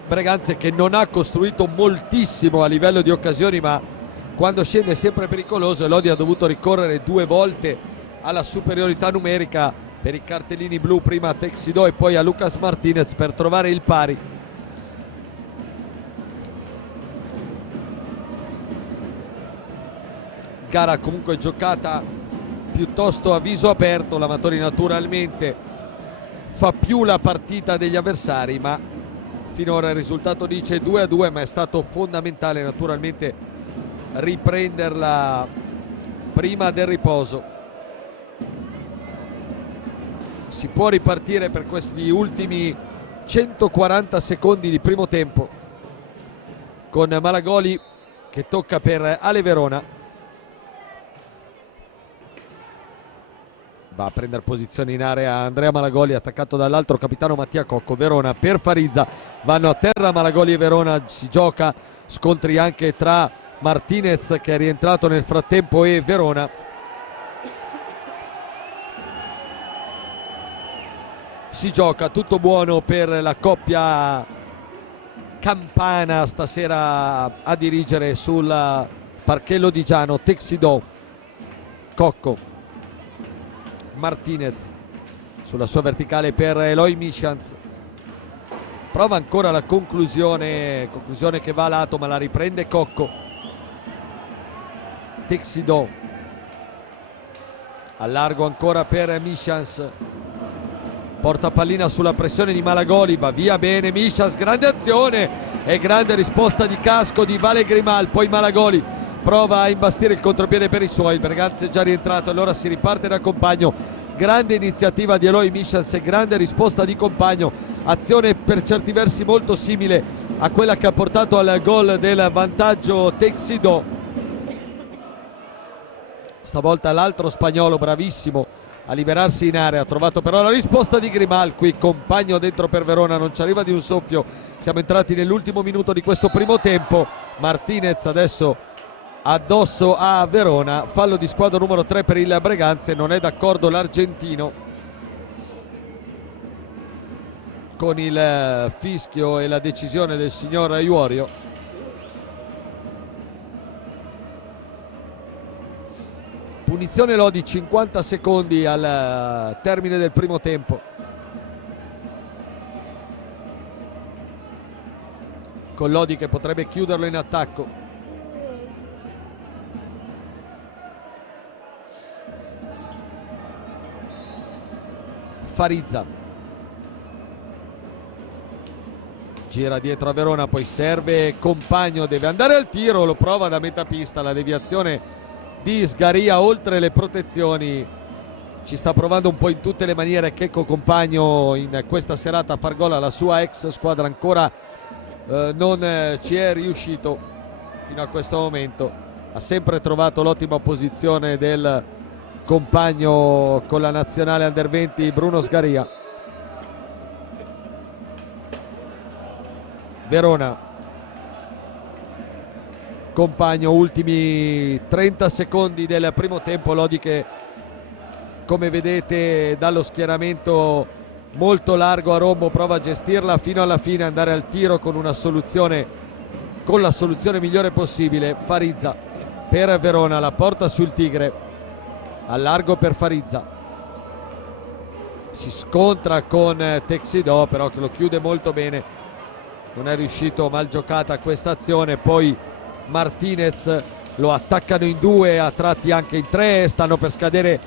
Breganze che non ha costruito moltissimo a livello di occasioni, ma quando scende è sempre pericoloso, e Lodi ha dovuto ricorrere 2 volte alla superiorità numerica per i cartellini blu, prima a Texidò e poi a Lucas Martinez, per trovare il pari. Gara comunque giocata piuttosto a viso aperto. l'Amatori naturalmente fa più la partita degli avversari, ma finora il risultato dice 2-2, ma è stato fondamentale naturalmente riprenderla prima del riposo. Si può ripartire per questi ultimi 140 secondi di primo tempo con Malagoli che tocca per Ale Verona. Va a prendere posizione in area Andrea Malagoli, attaccato dall'altro capitano Mattia Cocco. Verona per Farizza, vanno a terra Malagoli e Verona, si gioca scontri anche tra Martinez che è rientrato nel frattempo e Verona. Si gioca tutto buono per la coppia campana stasera a dirigere sul parquet lodigiano. Texidò, Cocco, Martinez sulla sua verticale per Eloy Mishans, prova ancora la conclusione che va a lato ma la riprende Cocco. Texidò a largo ancora per Mishans, porta pallina sulla pressione di Malagoli, va via bene Mishans, grande azione e grande risposta di casco di Vale Grimal. Poi Malagoli prova a imbastire il contropiede per i suoi, Berganza è già rientrato, allora si riparte da Compagno. Grande iniziativa di Eloy Mishans e grande risposta di Compagno, azione per certi versi molto simile a quella che ha portato al gol del vantaggio Texidò. Stavolta l'altro spagnolo bravissimo a liberarsi in area, ha trovato però la risposta di Grimal. Qui Compagno dentro per Verona, non ci arriva di un soffio, siamo entrati nell'ultimo minuto di questo primo tempo. Martinez adesso addosso a Verona, fallo di squadra numero 3 per il Breganze. Non è d'accordo l'argentino con il fischio e la decisione del signor Iorio. Punizione Lodi, 50 secondi al termine del primo tempo. Con Lodi che potrebbe chiuderlo in attacco. Farizza gira dietro a Verona, poi serve Compagno, deve andare al tiro, lo prova da metà pista, la deviazione di Sgaria oltre le protezioni. Ci sta provando un po' in tutte le maniere Checco Compagno in questa serata a far gol alla sua ex squadra, ancora non ci è riuscito fino a questo momento. Ha sempre trovato l'ottima posizione del compagno con la nazionale Under 20 Bruno Sgaria. Verona, Compagno, ultimi 30 secondi del primo tempo. Lodi che, come vedete dallo schieramento molto largo a rombo, prova a gestirla fino alla fine, andare al tiro con una soluzione, con la soluzione migliore possibile. Farizza per Verona, la porta sul Tigre, a largo per Farizza, si scontra con Texidò però che lo chiude molto bene, non è riuscito, mal giocata questa azione. Poi Martinez lo attaccano in due, a tratti anche in tre, stanno per scadere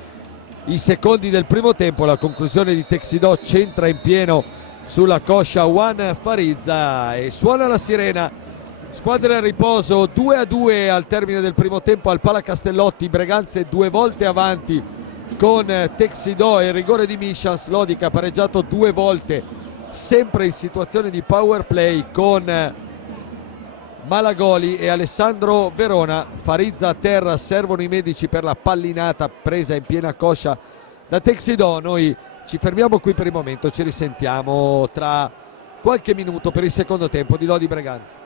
i secondi del primo tempo. La conclusione di Texidò centra in pieno sulla coscia Juan Farizza e suona la sirena. Squadra in riposo, 2-2 al termine del primo tempo al Pala Castellotti. Breganze due volte avanti con Texidò e il rigore di Mishans. Lodi che ha pareggiato due volte, sempre in situazione di power play con Malagoli e Alessandro Verona. Farizza a terra, servono i medici per la pallinata presa in piena coscia da Texidò. Noi ci fermiamo qui per il momento, ci risentiamo tra qualche minuto per il secondo tempo di Lodi Breganze.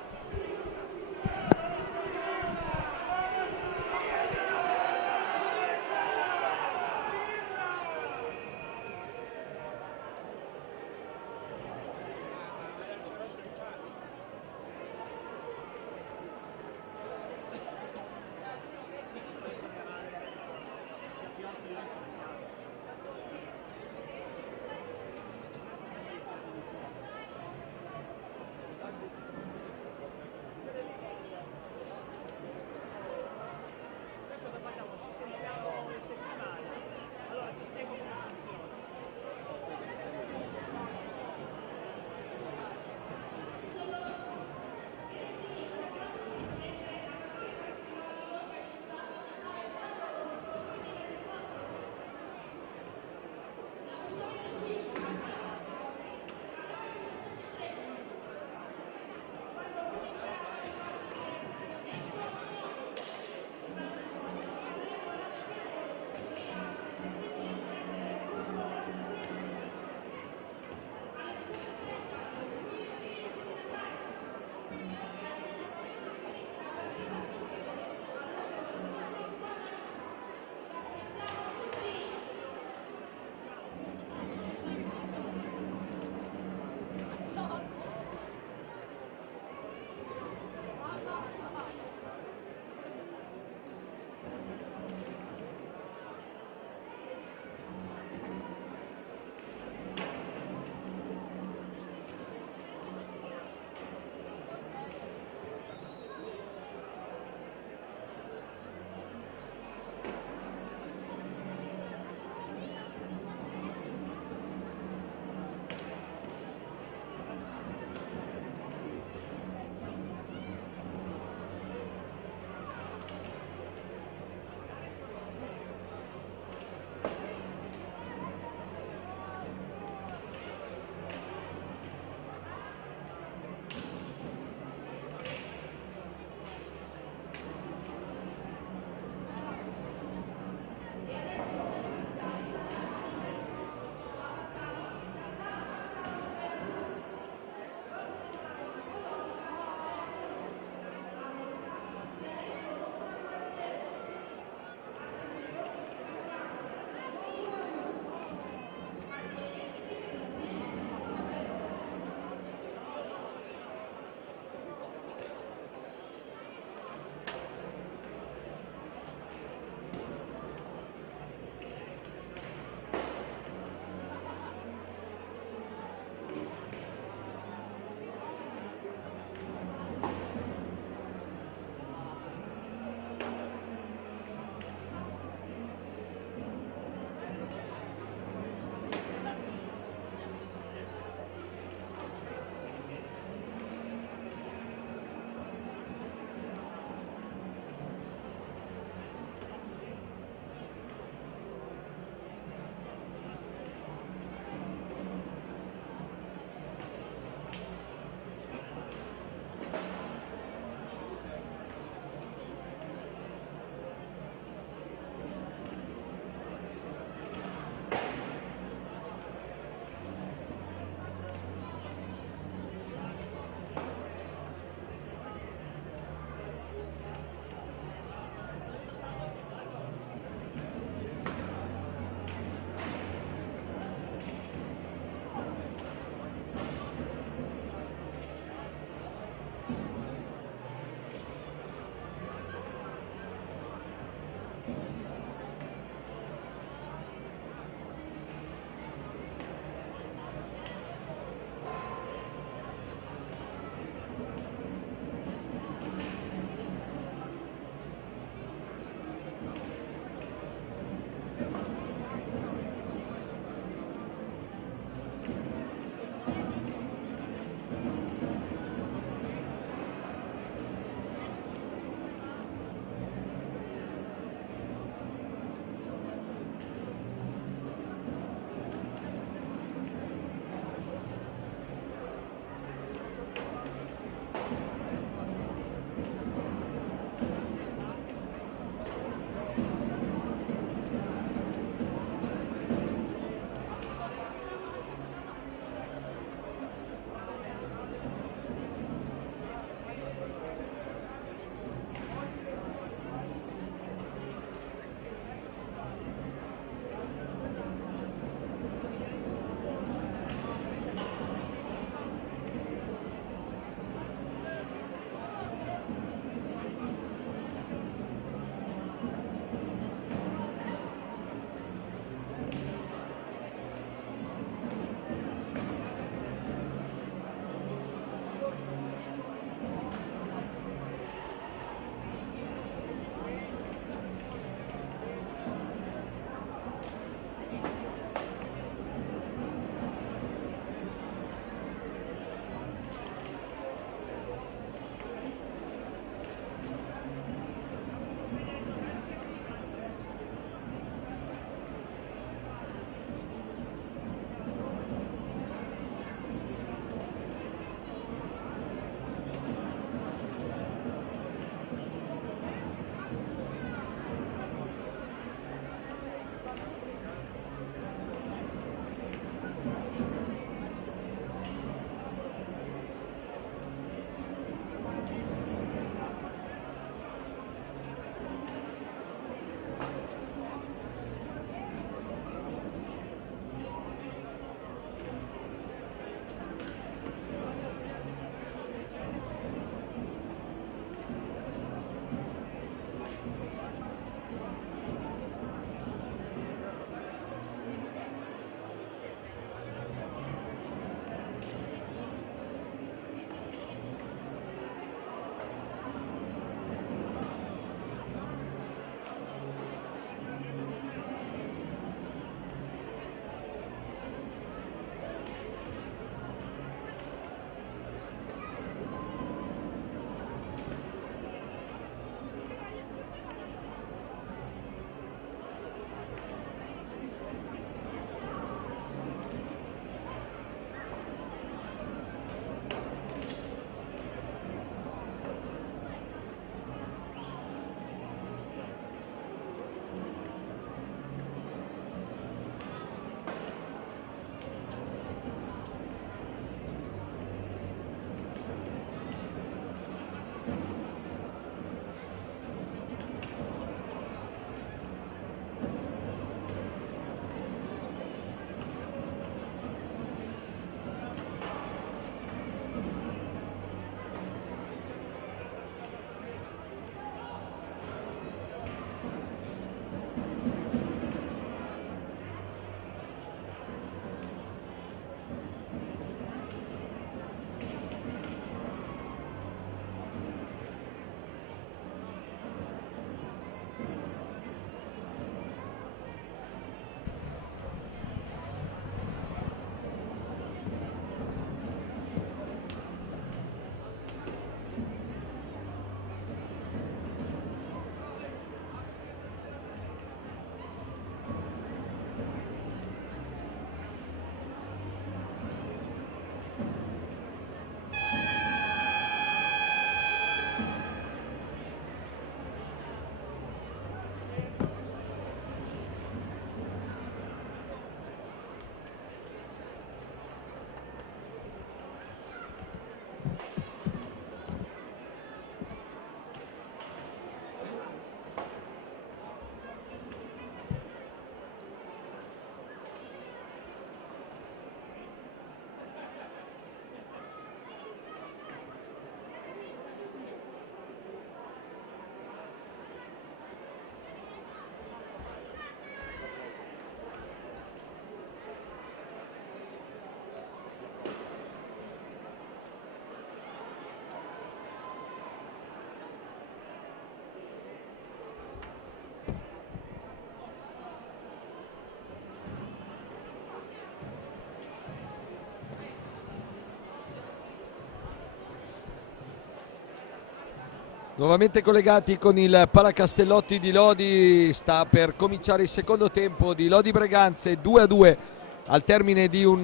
Nuovamente collegati con il Palacastellotti di Lodi, sta per cominciare il secondo tempo di Lodi Breganze, 2-2 al termine di un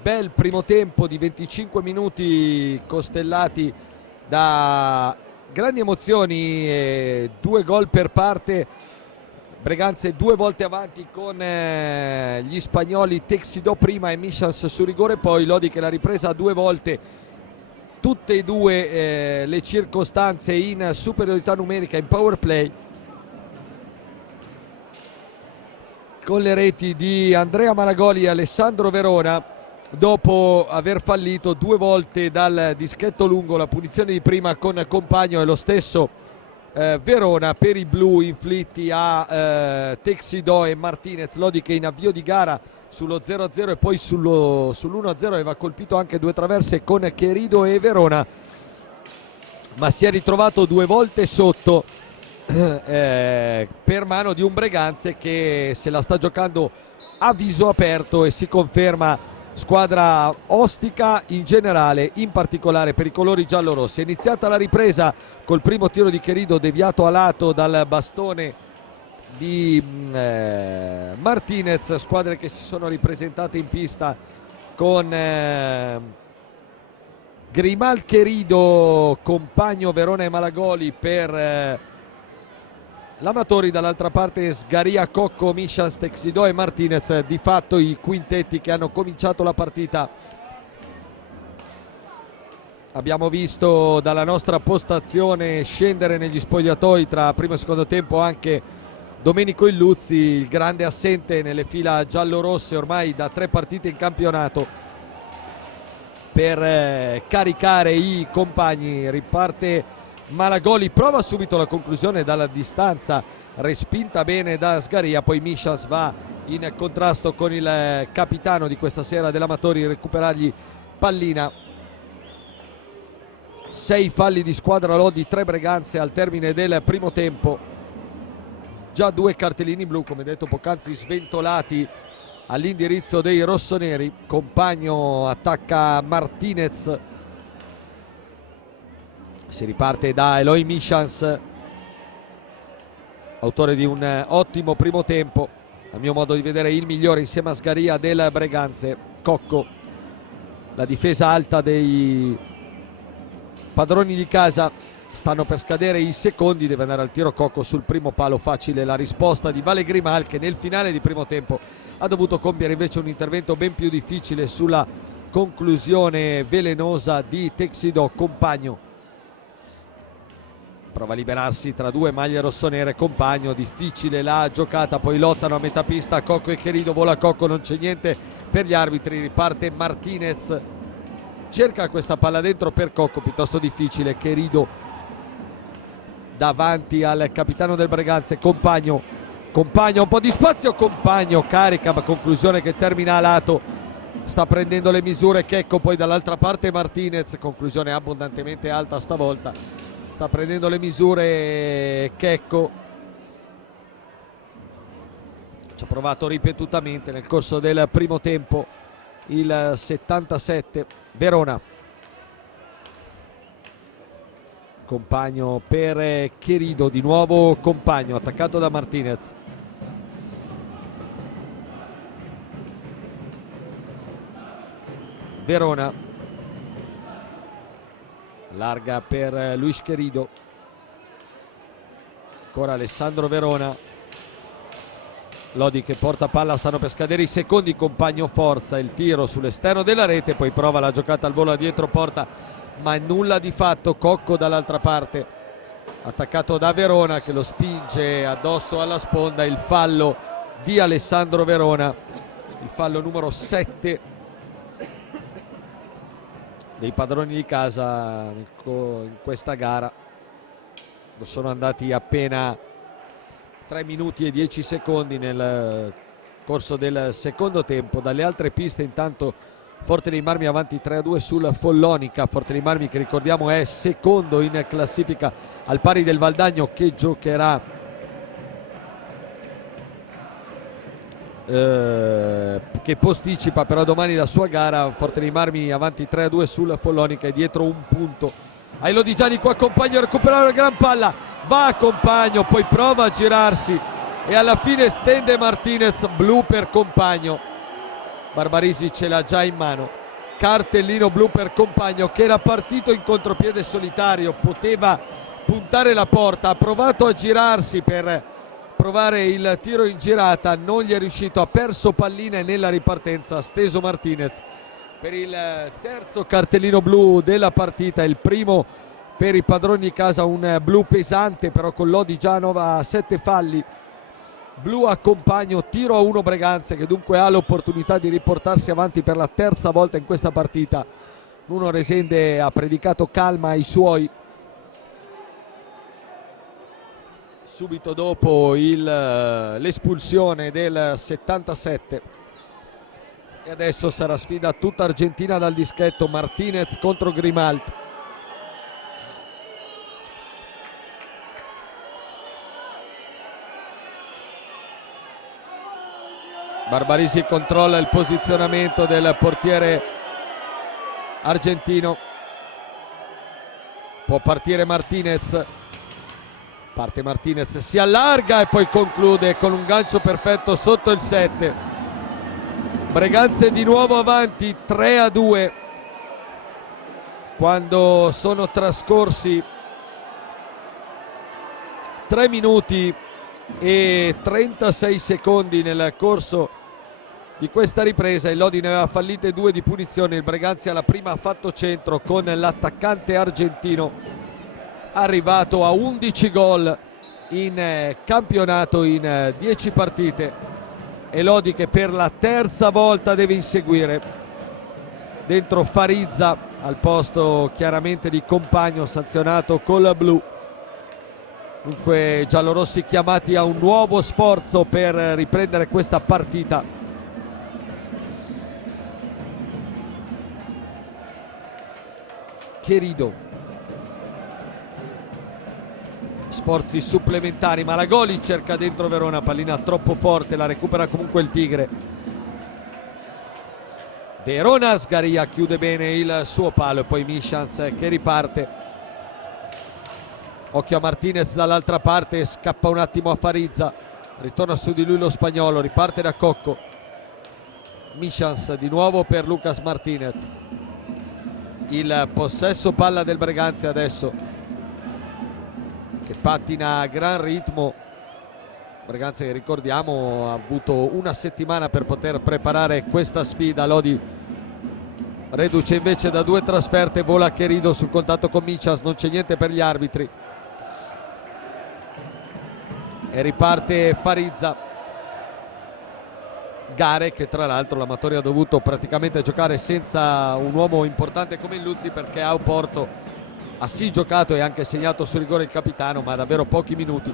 bel primo tempo di 25 minuti costellati da grandi emozioni e 2 gol per parte. Breganze 2 volte avanti con gli spagnoli Texidò prima e Michels su rigore, poi Lodi che l'ha ripresa 2 volte, tutte e due le circostanze in superiorità numerica in power play, con le reti di Andrea Malagoli e Alessandro Verona, dopo aver fallito 2 volte dal dischetto lungo la punizione di prima con Compagno e lo stesso Verona per i blu inflitti a Texidò e Martinez. Lodi che in avvio di gara sullo 0-0 e poi sull'1-0 aveva colpito anche 2 traverse con Querido e Verona, ma si è ritrovato 2 volte sotto per mano di un Breganze che se la sta giocando a viso aperto e si conferma squadra ostica in generale, in particolare per i colori giallorossi. È iniziata la ripresa col primo tiro di Querido deviato a lato dal bastone di Martinez, squadre che si sono ripresentate in pista con Grimal, Querido, Compagno, Verona e Malagoli per l'Amatori, dall'altra parte Sgaria, Cocco, Michels, Texidò e Martinez, di fatto i quintetti che hanno cominciato la partita. Abbiamo visto dalla nostra postazione scendere negli spogliatoi tra primo e secondo tempo anche Domenico Illuzzi, il grande assente nelle fila giallorosse ormai da 3 partite in campionato, per caricare i compagni. Riparte Malagoli, prova subito la conclusione dalla distanza, respinta bene da Sgaria, poi Michels va in contrasto con il capitano di questa sera dell'Amatori, recuperargli pallina. 6 falli di squadra Lodi, 3 Breganze al termine del primo tempo. Già 2 cartellini blu, come detto poc'anzi, sventolati all'indirizzo dei rossoneri. Compagno attacca Martinez, si riparte da Eloy Michels, autore di un ottimo primo tempo, a mio modo di vedere il migliore insieme a Sgaria del Breganze. Cocco, la difesa alta dei padroni di casa. Stanno per scadere i secondi, deve andare al tiro Cocco sul primo palo, facile la risposta di Vale Grimal, che nel finale di primo tempo ha dovuto compiere invece un intervento ben più difficile sulla conclusione velenosa di Texidò. Compagno prova a liberarsi tra 2 maglie rossonere, Compagno, difficile la giocata, poi lottano a metà pista Cocco e Querido, vola Cocco, non c'è niente per gli arbitri, riparte Martinez, cerca questa palla dentro per Cocco, piuttosto difficile. Querido davanti al capitano del Breganze, Compagno, un po' di spazio, Compagno carica, ma conclusione che termina a lato, sta prendendo le misure Checco, poi dall'altra parte Martinez, conclusione abbondantemente alta stavolta, sta prendendo le misure Checco, ci ha provato ripetutamente nel corso del primo tempo il 77 Verona. Compagno per Querido, di nuovo Compagno attaccato da Martinez. Verona larga per Luis Querido, ancora Alessandro Verona. Lodi che porta palla, stanno per scadere i secondi, Compagno forza il tiro sull'esterno della rete, poi prova la giocata al volo a dietro porta, ma nulla di fatto. Cocco dall'altra parte attaccato da Verona che lo spinge addosso alla sponda. Il fallo di Alessandro Verona, il fallo numero 7 dei padroni di casa in questa gara. Sono andati appena 3 minuti e 10 secondi nel corso del secondo tempo. Dalle altre piste intanto Forte dei Marmi avanti 3-2 sul Follonica. Forte dei Marmi che ricordiamo è secondo in classifica al pari del Valdagno, che giocherà che posticipa però domani la sua gara. Forte dei Marmi avanti 3-2 sul Follonica e dietro un punto ai Lodigiani, qua Compagno a recuperare una gran palla, va a Compagno, poi prova a girarsi e alla fine stende Martinez, blu per Compagno. Barbarisi ce l'ha già in mano, cartellino blu per Compagno che era partito in contropiede solitario, poteva puntare la porta, ha provato a girarsi per provare il tiro in girata, non gli è riuscito, ha perso pallina e nella ripartenza ha steso Martinez per il terzo cartellino blu della partita, il primo per i padroni di casa, un blu pesante però con Lodigiano a 7 falli. Blu a Compagno, tiro a 1 Breganze che dunque ha l'opportunità di riportarsi avanti per la terza volta in questa partita. Nuno Resende ha predicato calma ai suoi subito dopo l'espulsione del 77 e adesso sarà sfida tutta argentina dal dischetto, Martinez contro Grimalt. Barbarisi controlla il posizionamento del portiere argentino, può partire Martinez, parte Martinez, si allarga e poi conclude con un gancio perfetto sotto il 7. Breganze di nuovo avanti 3-2 quando sono trascorsi 3 minuti e 36 secondi nel corso di questa ripresa. Il Lodi ne aveva fallite 2 di punizione, il Breganze alla prima ha fatto centro con l'attaccante argentino arrivato a 11 gol in campionato in 10 partite, e Lodi che per la terza volta deve inseguire. Dentro Farizza al posto chiaramente di Compagno, sanzionato col blu. Dunque giallorossi chiamati a un nuovo sforzo per riprendere questa partita. Querido, sforzi supplementari, Malagoli cerca dentro Verona, pallina troppo forte, la recupera comunque il Tigre. Verona, Sgaria chiude bene il suo palo e poi Michans che riparte. Occhio a Martinez dall'altra parte, scappa un attimo a Farizza, ritorna su di lui lo spagnolo, riparte da Cocco. Michans di nuovo per Lucas Martinez. Il possesso palla del Breganze adesso, che pattina a gran ritmo. Breganze che ricordiamo ha avuto una settimana per poter preparare questa sfida. Lodi reduce invece da 2 trasferte, vola Querido sul contatto con Michas, non c'è niente per gli arbitri e riparte Farizza. Gare che tra l'altro l'Amatori ha dovuto praticamente giocare senza un uomo importante come il Luzzi, perché a Oporto ha sì giocato e anche segnato su rigore il capitano, ma davvero pochi minuti.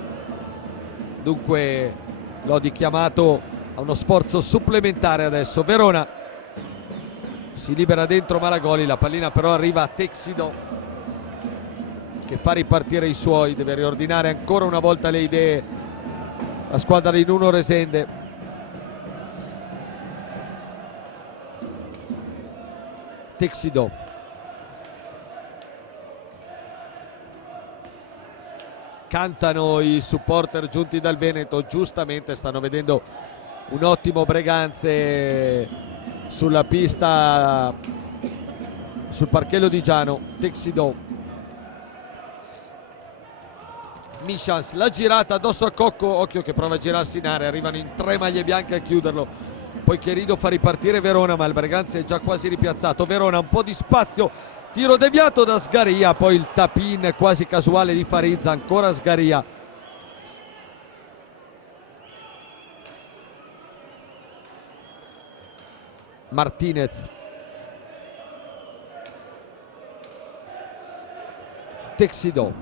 Dunque Lodi chiamato a uno sforzo supplementare adesso. Verona si libera dentro Malagoli, la pallina però arriva a Texido che fa ripartire i suoi, deve riordinare ancora una volta le idee la squadra di Nuno Resende. Texido, cantano i supporter giunti dal Veneto, giustamente stanno vedendo un ottimo Breganze sulla pista, sul parquet lodigiano. Texido, Michans, la girata addosso a Cocco, occhio che prova a girarsi in area, arrivano in 3 maglie bianche a chiuderlo. Poi Querido fa ripartire Verona, ma il Breganze è già quasi ripiazzato. Verona un po' di spazio, tiro deviato da Sgaria, poi il tap-in quasi casuale di Farizza, ancora Sgaria. Martinez, Texido,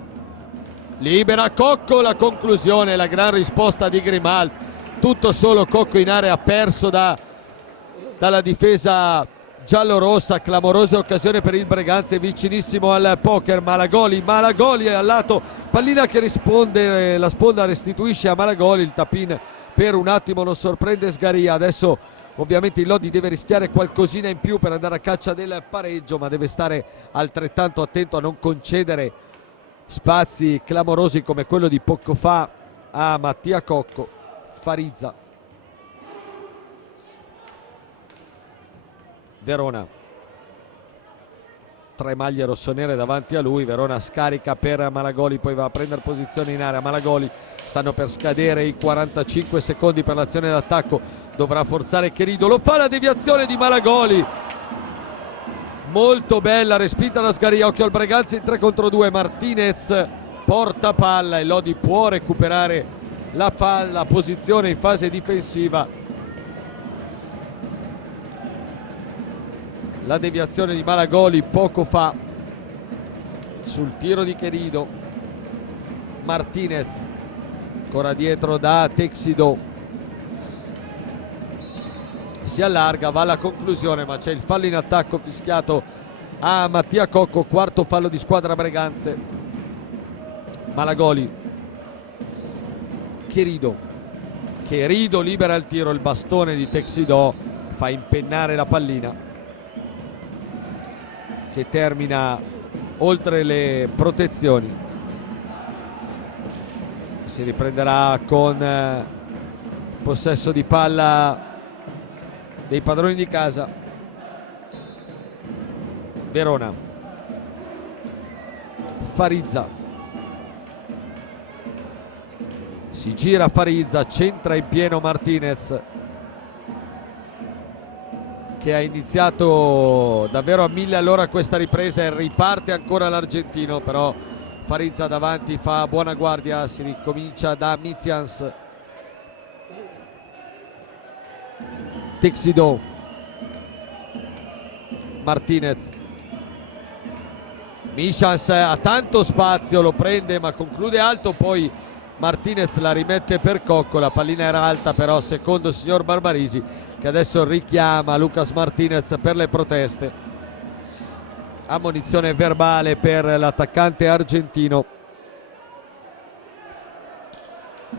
libera Cocco, la conclusione, la gran risposta di Grimalt. Tutto solo Cocco in area, perso dalla difesa giallorossa. Clamorosa occasione per il Breganze, vicinissimo al poker. Malagoli è al lato, pallina che la sponda restituisce a Malagoli, il tapin per un attimo lo sorprende Sgaria. Adesso Ovviamente il Lodi deve rischiare qualcosina in più per andare a caccia del pareggio, ma deve stare altrettanto attento a non concedere spazi clamorosi come quello di poco fa a Mattia Cocco. Farizza, Verona, 3 maglie rossonere davanti a lui. Verona scarica per Malagoli, poi va a prendere posizione in area. Malagoli, stanno per scadere i 45 secondi per l'azione d'attacco, dovrà forzare Cherido, lo fa la deviazione di Malagoli, molto bella, respinta da Scaria. Occhio al Breganzi in 3 contro 2, Martinez porta palla e Lodi può recuperare la palla, posizione in fase difensiva. La deviazione di Malagoli poco fa sul tiro di Cherido. Martinez ancora dietro da Texidò, si allarga, va alla conclusione, ma c'è il fallo in attacco fischiato a Mattia Cocco, quarto fallo di squadra Breganze. Malagoli, Cherido libera il tiro, il bastone di Texidò fa impennare la pallina che termina oltre le protezioni. Si riprenderà con possesso di palla dei padroni di casa. Verona, Farizza, si gira Farizza, centra in pieno Martinez, che ha iniziato davvero a 1000 all'ora questa ripresa, e riparte ancora l'argentino, però Farizza davanti fa buona guardia. Si ricomincia da Mitians. Texidò, Martinez, Michans ha tanto spazio, lo prende ma conclude alto, poi Martinez la rimette per Cocco, la pallina era alta però secondo il signor Barbarisi, che adesso richiama Lucas Martinez per le proteste. Ammonizione verbale per l'attaccante argentino.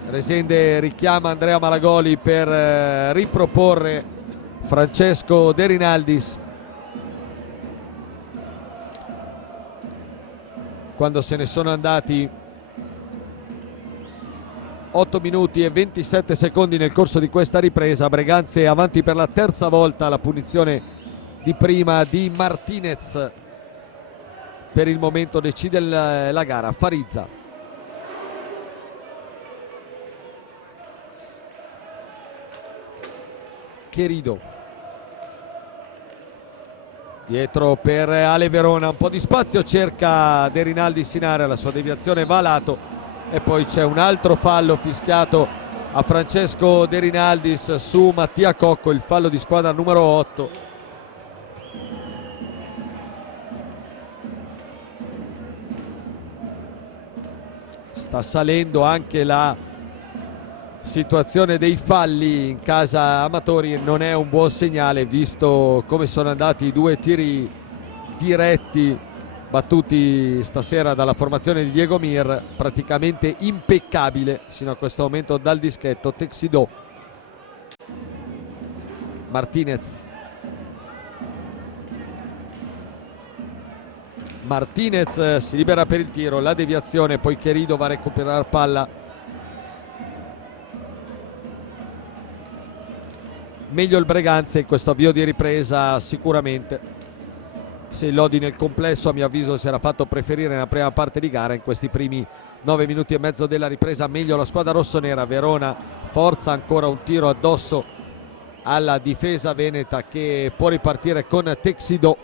Resende richiama Andrea Malagoli per riproporre Francesco De Rinaldis. Quando se ne sono andati 8 minuti e 27 secondi nel corso di questa ripresa, Breganze avanti per la terza volta. La punizione di prima di Martinez per il momento decide la gara. Farizza, Cherido, dietro per Ale Verona, un po' di spazio cerca De Rinaldis in area, la sua deviazione va a lato e poi c'è un altro fallo fischiato a Francesco De Rinaldis su Mattia Cocco, il fallo di squadra numero 8. Sta salendo anche la situazione dei falli in casa Amatori, non è un buon segnale visto come sono andati i 2 tiri diretti battuti stasera dalla formazione di Diego Mir, praticamente impeccabile sino a questo momento dal dischetto. Texidò, Martinez si libera per il tiro, la deviazione, poi Cherido va a recuperare palla. Meglio il Breganze in questo avvio di ripresa sicuramente. Se il Lodi nel complesso a mio avviso si era fatto preferire nella prima parte di gara, in questi primi 9 minuti e mezzo della ripresa meglio la squadra rossonera. Verona forza ancora un tiro addosso alla difesa veneta che può ripartire con Texidò.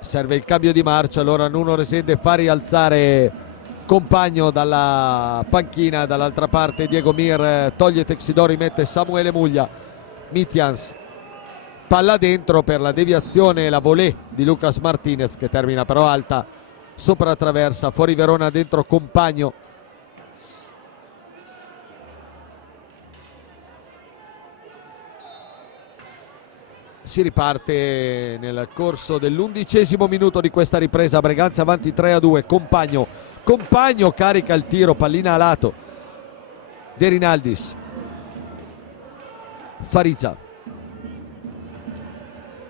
Serve il cambio di marcia, allora Nuno Resende fa rialzare Compagno dalla panchina, dall'altra parte Diego Mir toglie Texidò, rimette Samuele Muglia. Mitians, palla dentro per la deviazione e la volée di Lucas Martinez che termina però alta sopra traversa, fuori Verona, dentro Compagno. Si riparte nel corso dell'11° minuto di questa ripresa. Breganze avanti 3-2. Compagno carica il tiro, pallina a lato. De Rinaldis.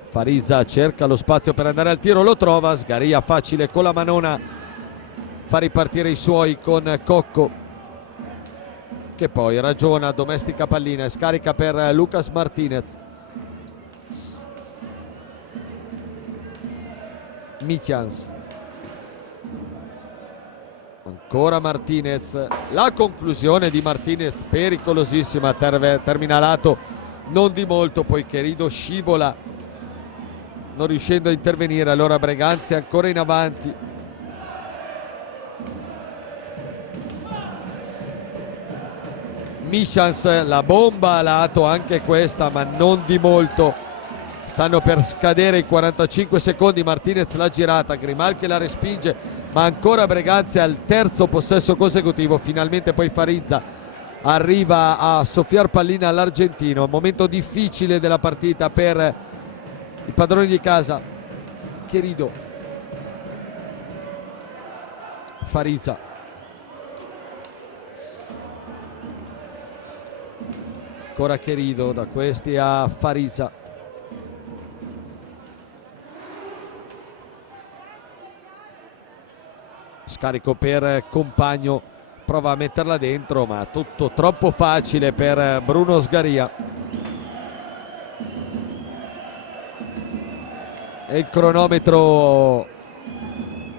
Fariza cerca lo spazio per andare al tiro, lo trova. Sgaria facile con la manona, fa ripartire i suoi con Cocco, che poi ragiona, domestica pallina e scarica per Lucas Martinez. Micians, ancora Martinez, la conclusione di Martinez pericolosissima, termina lato non di molto, poi Querido scivola non riuscendo a intervenire. Allora Breganze ancora in avanti. Micians, la bomba a lato anche questa, ma non di molto. Stanno per scadere i 45 secondi. Martinez l'ha girata, Grimal che la respinge, ma ancora Breganze al terzo possesso consecutivo. Finalmente poi Farizza arriva a soffiar pallina all'argentino. Momento difficile della partita per i padroni di casa. Querido, Farizza, ancora Querido, da questi a Farizza. Scarico per Compagno, prova a metterla dentro, ma tutto troppo facile per Bruno Sgaria. E il cronometro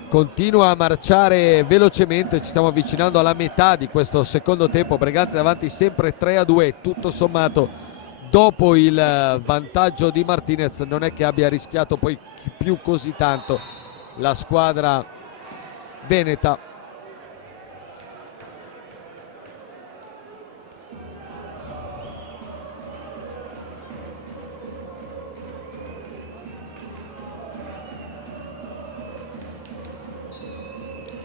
continua a marciare velocemente, ci stiamo avvicinando alla metà di questo secondo tempo. Breganze avanti sempre 3-2, tutto sommato dopo il vantaggio di Martinez non è che abbia rischiato poi più così tanto la squadra veneta.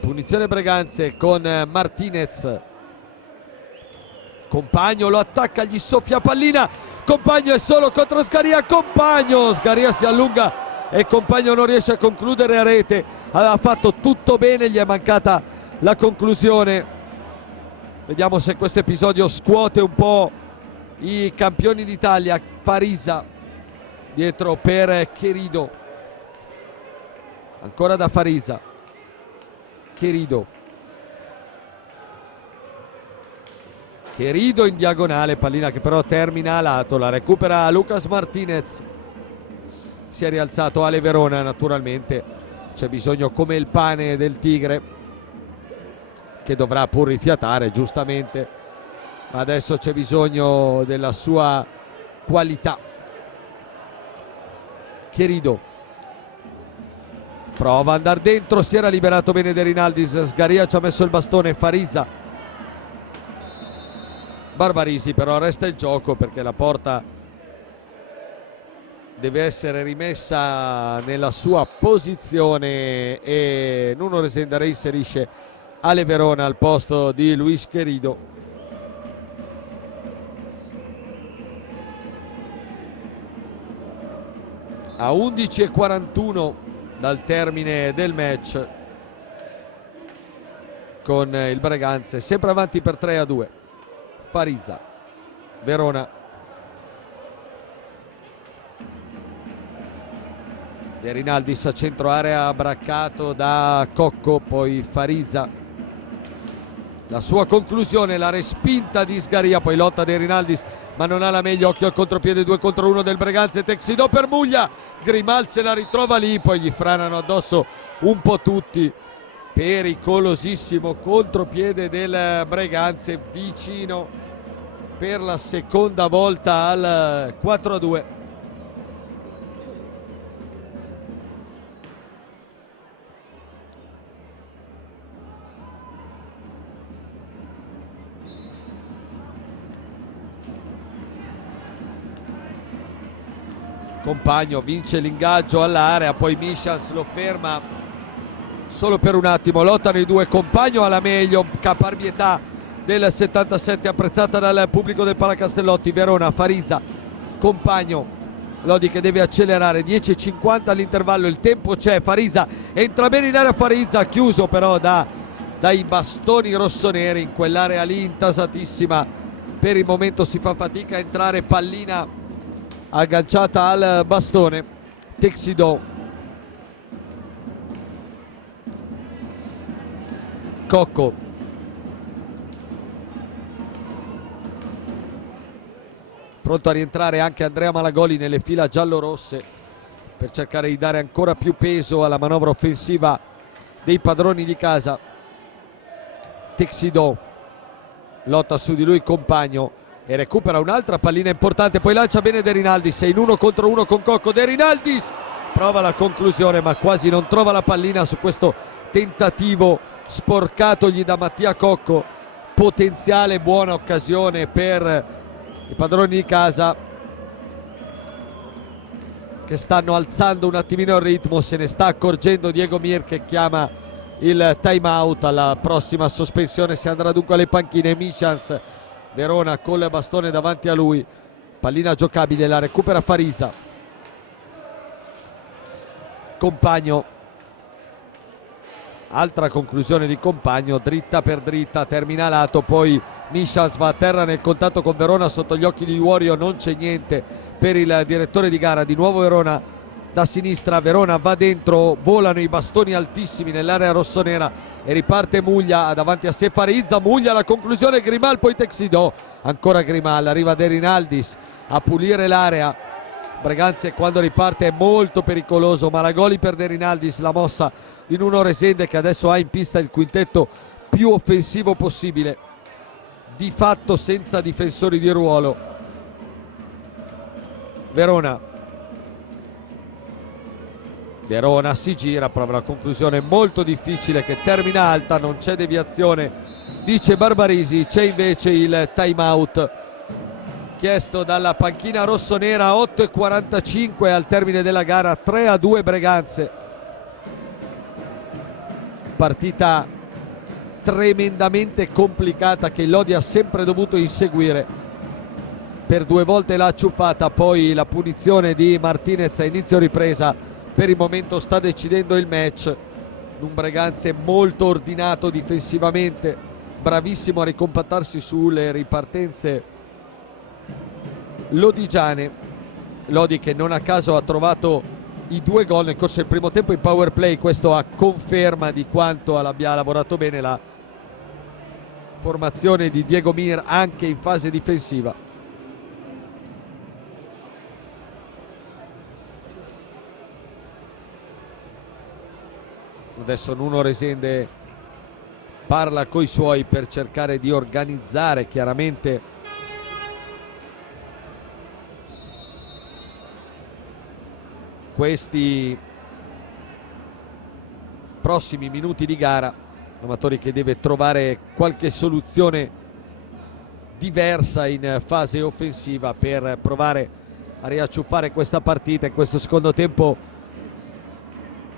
Punizione Breganze con Martinez. Compagno lo attacca, gli soffia pallina. Compagno è solo contro Sgaria. Sgaria si allunga e Compagno non riesce a concludere a rete. Aveva fatto tutto bene, gli è mancata la conclusione. Vediamo se questo episodio scuote un po' i campioni d'Italia. Farizza dietro per Querido, ancora da Farizza. Querido in diagonale, pallina che però termina a lato, la recupera Lucas Martinez. Si è rialzato Ale Verona, naturalmente c'è bisogno come il pane del Tigre, che dovrà pur rifiatare giustamente, ma adesso c'è bisogno della sua qualità. Querido prova ad andare dentro, si era liberato bene De Rinaldis, Sgaria ci ha messo il bastone. Farizza, Barbarisi però resta il gioco perché la porta deve essere rimessa nella sua posizione e Nuno Resende inserisce Ale Verona al posto di Luis Querido. A 11:41 dal termine del match, con il Breganze sempre avanti per 3-2. Farizza, Verona, De Rinaldis a centro area braccato da Cocco, poi Farizza, la sua conclusione, la respinta di Sgaria, poi lotta De Rinaldis ma non ha la meglio, occhio al contropiede 2 contro 1 del Breganze. Texidò per Muglia, Grimal se la ritrova lì, poi gli franano addosso un po' tutti. Pericolosissimo contropiede del Breganze, vicino per la seconda volta al 4-2. Compagno vince l'ingaggio all'area, poi Micians lo ferma solo per un attimo, lottano i due. Compagno alla meglio, caparbietà del 77 apprezzata dal pubblico del Palacastellotti. Verona, Farizza, Compagno, Lodi che deve accelerare, 10:50 all'intervallo, il tempo c'è. Farizza entra bene in area, Farizza chiuso però da dai bastoni rossoneri in quell'area lì intasatissima. Per il momento si fa fatica a entrare, pallina agganciata al bastone. Texidò, Cocco, pronto a rientrare anche Andrea Malagoli nelle fila giallorosse per cercare di dare ancora più peso alla manovra offensiva dei padroni di casa. Texidò lotta su di lui Compagno e recupera un'altra pallina importante, poi lancia bene De Rinaldis, è in 1 contro 1 con Cocco. De Rinaldis prova la conclusione ma quasi non trova la pallina su questo tentativo sporcatogli da Mattia Cocco. Potenziale buona occasione per i padroni di casa che stanno alzando un attimino il ritmo. Se ne sta accorgendo Diego Mir, che chiama il time out. Alla prossima sospensione si andrà dunque alle panchine. Michels, Verona col bastone davanti a lui, pallina giocabile, la recupera Farisa. Compagno, altra conclusione di Compagno, dritta per dritta, termina lato, poi Michels va a terra nel contatto con Verona. Sotto gli occhi di Iuorio non c'è niente per il direttore di gara. Di nuovo Verona da sinistra, Verona va dentro, volano i bastoni altissimi nell'area rossonera e riparte Muglia, davanti a sé Farizza, Muglia la conclusione, Grimal, poi Texidò, ancora Grimal, arriva De Rinaldis a pulire l'area. Breganze quando riparte è molto pericoloso. Malagoli per De Rinaldis, la mossa di Nuno Resende che adesso ha in pista il quintetto più offensivo possibile, di fatto senza difensori di ruolo. Verona si gira, prova una conclusione molto difficile che termina alta, non c'è deviazione, dice Barbarisi. C'è invece il time out chiesto dalla panchina rossonera. 8:45 al termine della gara, 3-2 Breganze. Partita tremendamente complicata che Lodi ha sempre dovuto inseguire. Per 2 volte l'ha acciuffata, poi la punizione di Martinez a inizio ripresa per il momento sta decidendo il match. Un Breganze molto ordinato difensivamente, bravissimo a ricompattarsi sulle ripartenze lodigiane. Lodi che non a caso ha trovato i 2 gol nel corso del primo tempo in power play, questo a conferma di quanto abbia lavorato bene la formazione di Diego Mir anche in fase difensiva. Adesso Nuno Resende parla coi suoi per cercare di organizzare chiaramente questi prossimi minuti di gara. Amatori che deve trovare qualche soluzione diversa in fase offensiva per provare a riacciuffare questa partita. In questo secondo tempo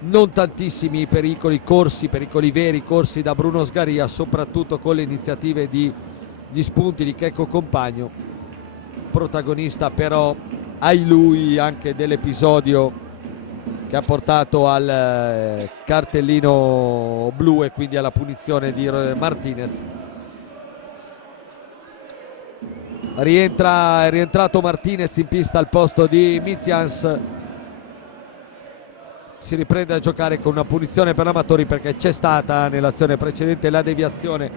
non tantissimi pericoli corsi, pericoli veri corsi da Bruno Sgaria, soprattutto con le iniziative di gli spunti di Checco Compagno, protagonista però ai lui anche dell'episodio che ha portato al cartellino blu e quindi alla punizione di Martinez. È rientrato Martinez in pista al posto di Mizians. Si riprende a giocare con una punizione per Amatori perché c'è stata nell'azione precedente la deviazione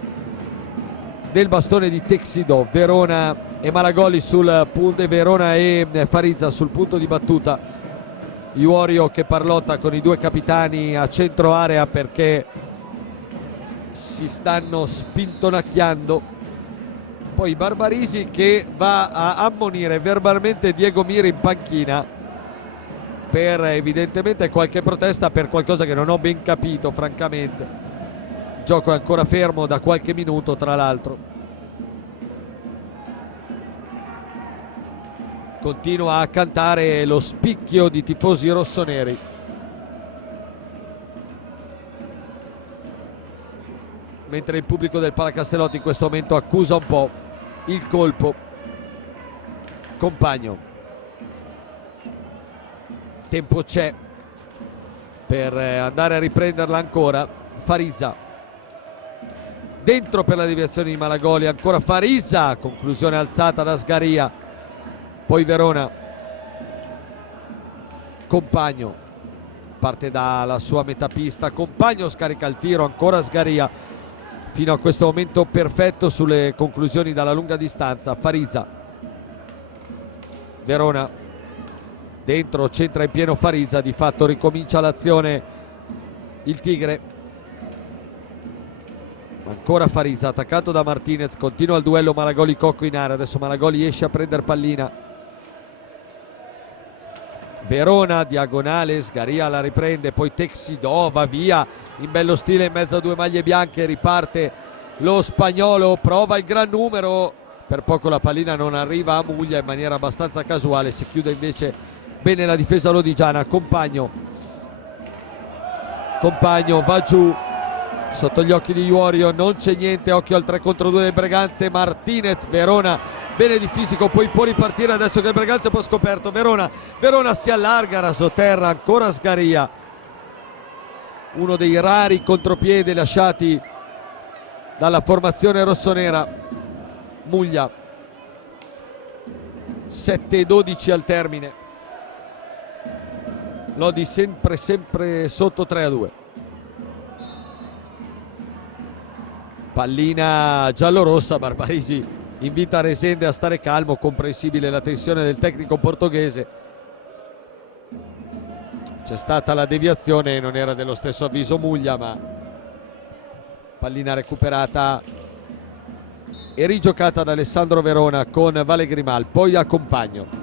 del bastone di Texidò. Verona e Malagoli sul punto, Verona e Farizza sul punto di battuta. Iuorio che parlotta con i 2 capitani a centro area perché si stanno spintonacchiando. Poi Barbarisi che va a ammonire verbalmente Diego Mir in panchina per evidentemente qualche protesta per qualcosa che non ho ben capito francamente. Il gioco è ancora fermo da qualche minuto tra l'altro. Continua a cantare lo spicchio di tifosi rossoneri. Mentre il pubblico del Palacastellotti in questo momento accusa un po' il colpo. Compagno. Tempo c'è per andare a riprenderla ancora. Farizza. dentro per la deviazione di Malagoli, ancora Farisa, conclusione alzata da Sgaria, poi Verona, Compagno parte dalla sua metapista, Compagno scarica il tiro, ancora Sgaria, fino a questo momento perfetto sulle conclusioni dalla lunga distanza. Farisa, Verona dentro, centra in pieno Farisa, di fatto ricomincia l'azione il Tigre, ancora Farisa attaccato da Martinez, continua il duello Malagoli-Cocco in area, adesso Malagoli esce a prendere pallina, Verona diagonale, Sgaria la riprende, poi Texidò va via in bello stile in mezzo a due maglie bianche, riparte lo spagnolo, prova il gran numero, per poco la pallina non arriva a Muglia, in maniera abbastanza casuale si chiude invece bene la difesa lodigiana. Compagno va giù sotto gli occhi di Iorio, non c'è niente, occhio al 3 contro 2 del Breganze. Martinez, Verona bene di fisico, poi può ripartire adesso che il Breganze è un po' scoperto. Verona si allarga, rasoterra, ancora Sgaria, uno dei rari contropiedi lasciati dalla formazione rossonera. Muglia 7-12 al termine, Lodi sempre sotto 3-2. Pallina giallorossa, Barbarisi invita Resende a stare calmo, comprensibile la tensione del tecnico portoghese. C'è stata la deviazione, non era dello stesso avviso Muglia, ma pallina recuperata e rigiocata da Alessandro Verona con Vale Grimal, poi a Compagno.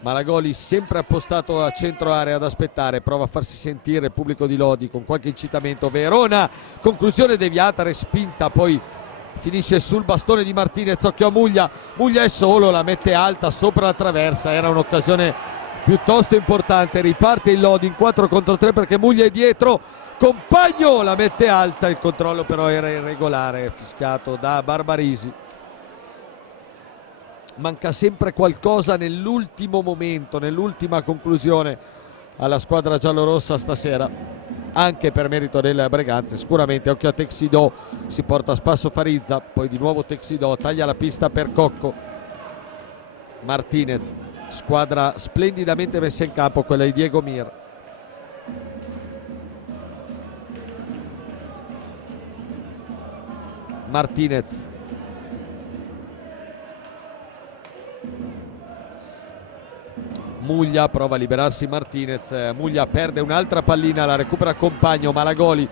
Malagoli sempre appostato a centro area ad aspettare, prova a farsi sentire il pubblico di Lodi con qualche incitamento. Verona, conclusione deviata, respinta, poi finisce sul bastone di Martinez, occhio a Muglia è solo, la mette alta sopra la traversa, era un'occasione piuttosto importante, riparte il Lodi in 4 contro 3 perché Muglia è dietro, Compagno la mette alta, il controllo però era irregolare, fischiato da Barbarisi. Manca sempre qualcosa nell'ultimo momento, nell'ultima conclusione alla squadra giallorossa stasera, anche per merito del Breganze sicuramente. Occhio a Texidò, si porta a spasso Farizza, poi di nuovo Texidò, taglia la pista per Cocco. Martinez, squadra splendidamente messa in campo quella di Diego Mir. Martinez, Muglia prova a liberarsi Martinez, Muglia perde un'altra pallina, la recupera Compagno, Malagoli,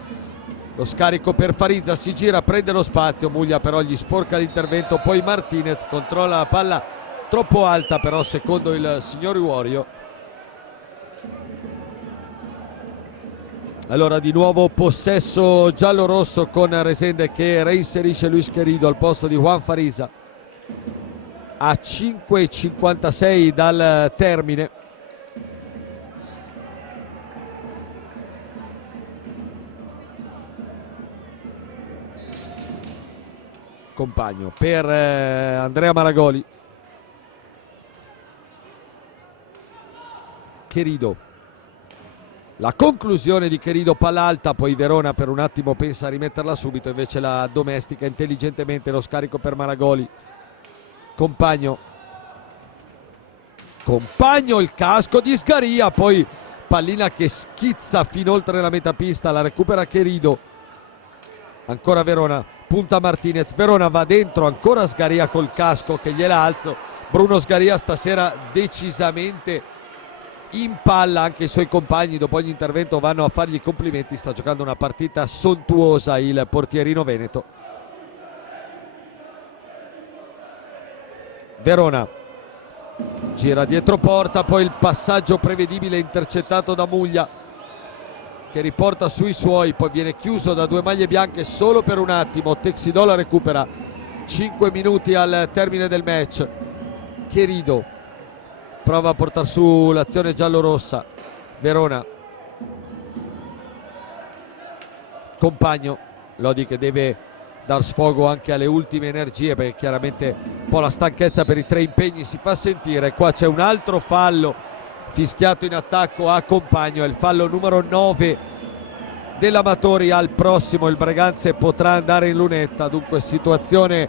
lo scarico per Farizza, si gira, prende lo spazio, Muglia però gli sporca l'intervento, poi Martinez controlla la palla troppo alta però secondo il signor Iorio. Allora di nuovo possesso giallo-rosso con Resende che reinserisce Luis Querido al posto di Juan Farisa a 5:56 dal termine. Compagno per Andrea Malagoli, Querido, la conclusione di Querido, palla alta, poi Verona per un attimo pensa a rimetterla subito, invece la domestica intelligentemente, lo scarico per Malagoli. Compagno, il casco di Sgaria, poi pallina che schizza fin oltre la metapista, la recupera Querido, ancora Verona, punta Martinez, Verona va dentro, ancora Sgaria col casco che gliela alzo. Bruno Sgaria stasera decisamente in palla, anche i suoi compagni dopo ogni intervento vanno a fargli i complimenti, sta giocando una partita sontuosa il portierino veneto. Verona gira dietro porta, poi il passaggio prevedibile intercettato da Muglia che riporta sui suoi, poi viene chiuso da due maglie bianche solo per un attimo. Texidò la recupera, 5 minuti al termine del match. Querido prova a portare su l'azione giallorossa. Verona, Compagno, Lodi che deve dar sfogo anche alle ultime energie perché chiaramente un po' la stanchezza per i 3 impegni si fa sentire. Qua c'è un altro fallo fischiato in attacco a Compagno, è il fallo numero 9 dell'Amatori al prossimo. Il Breganze potrà andare in lunetta, dunque situazione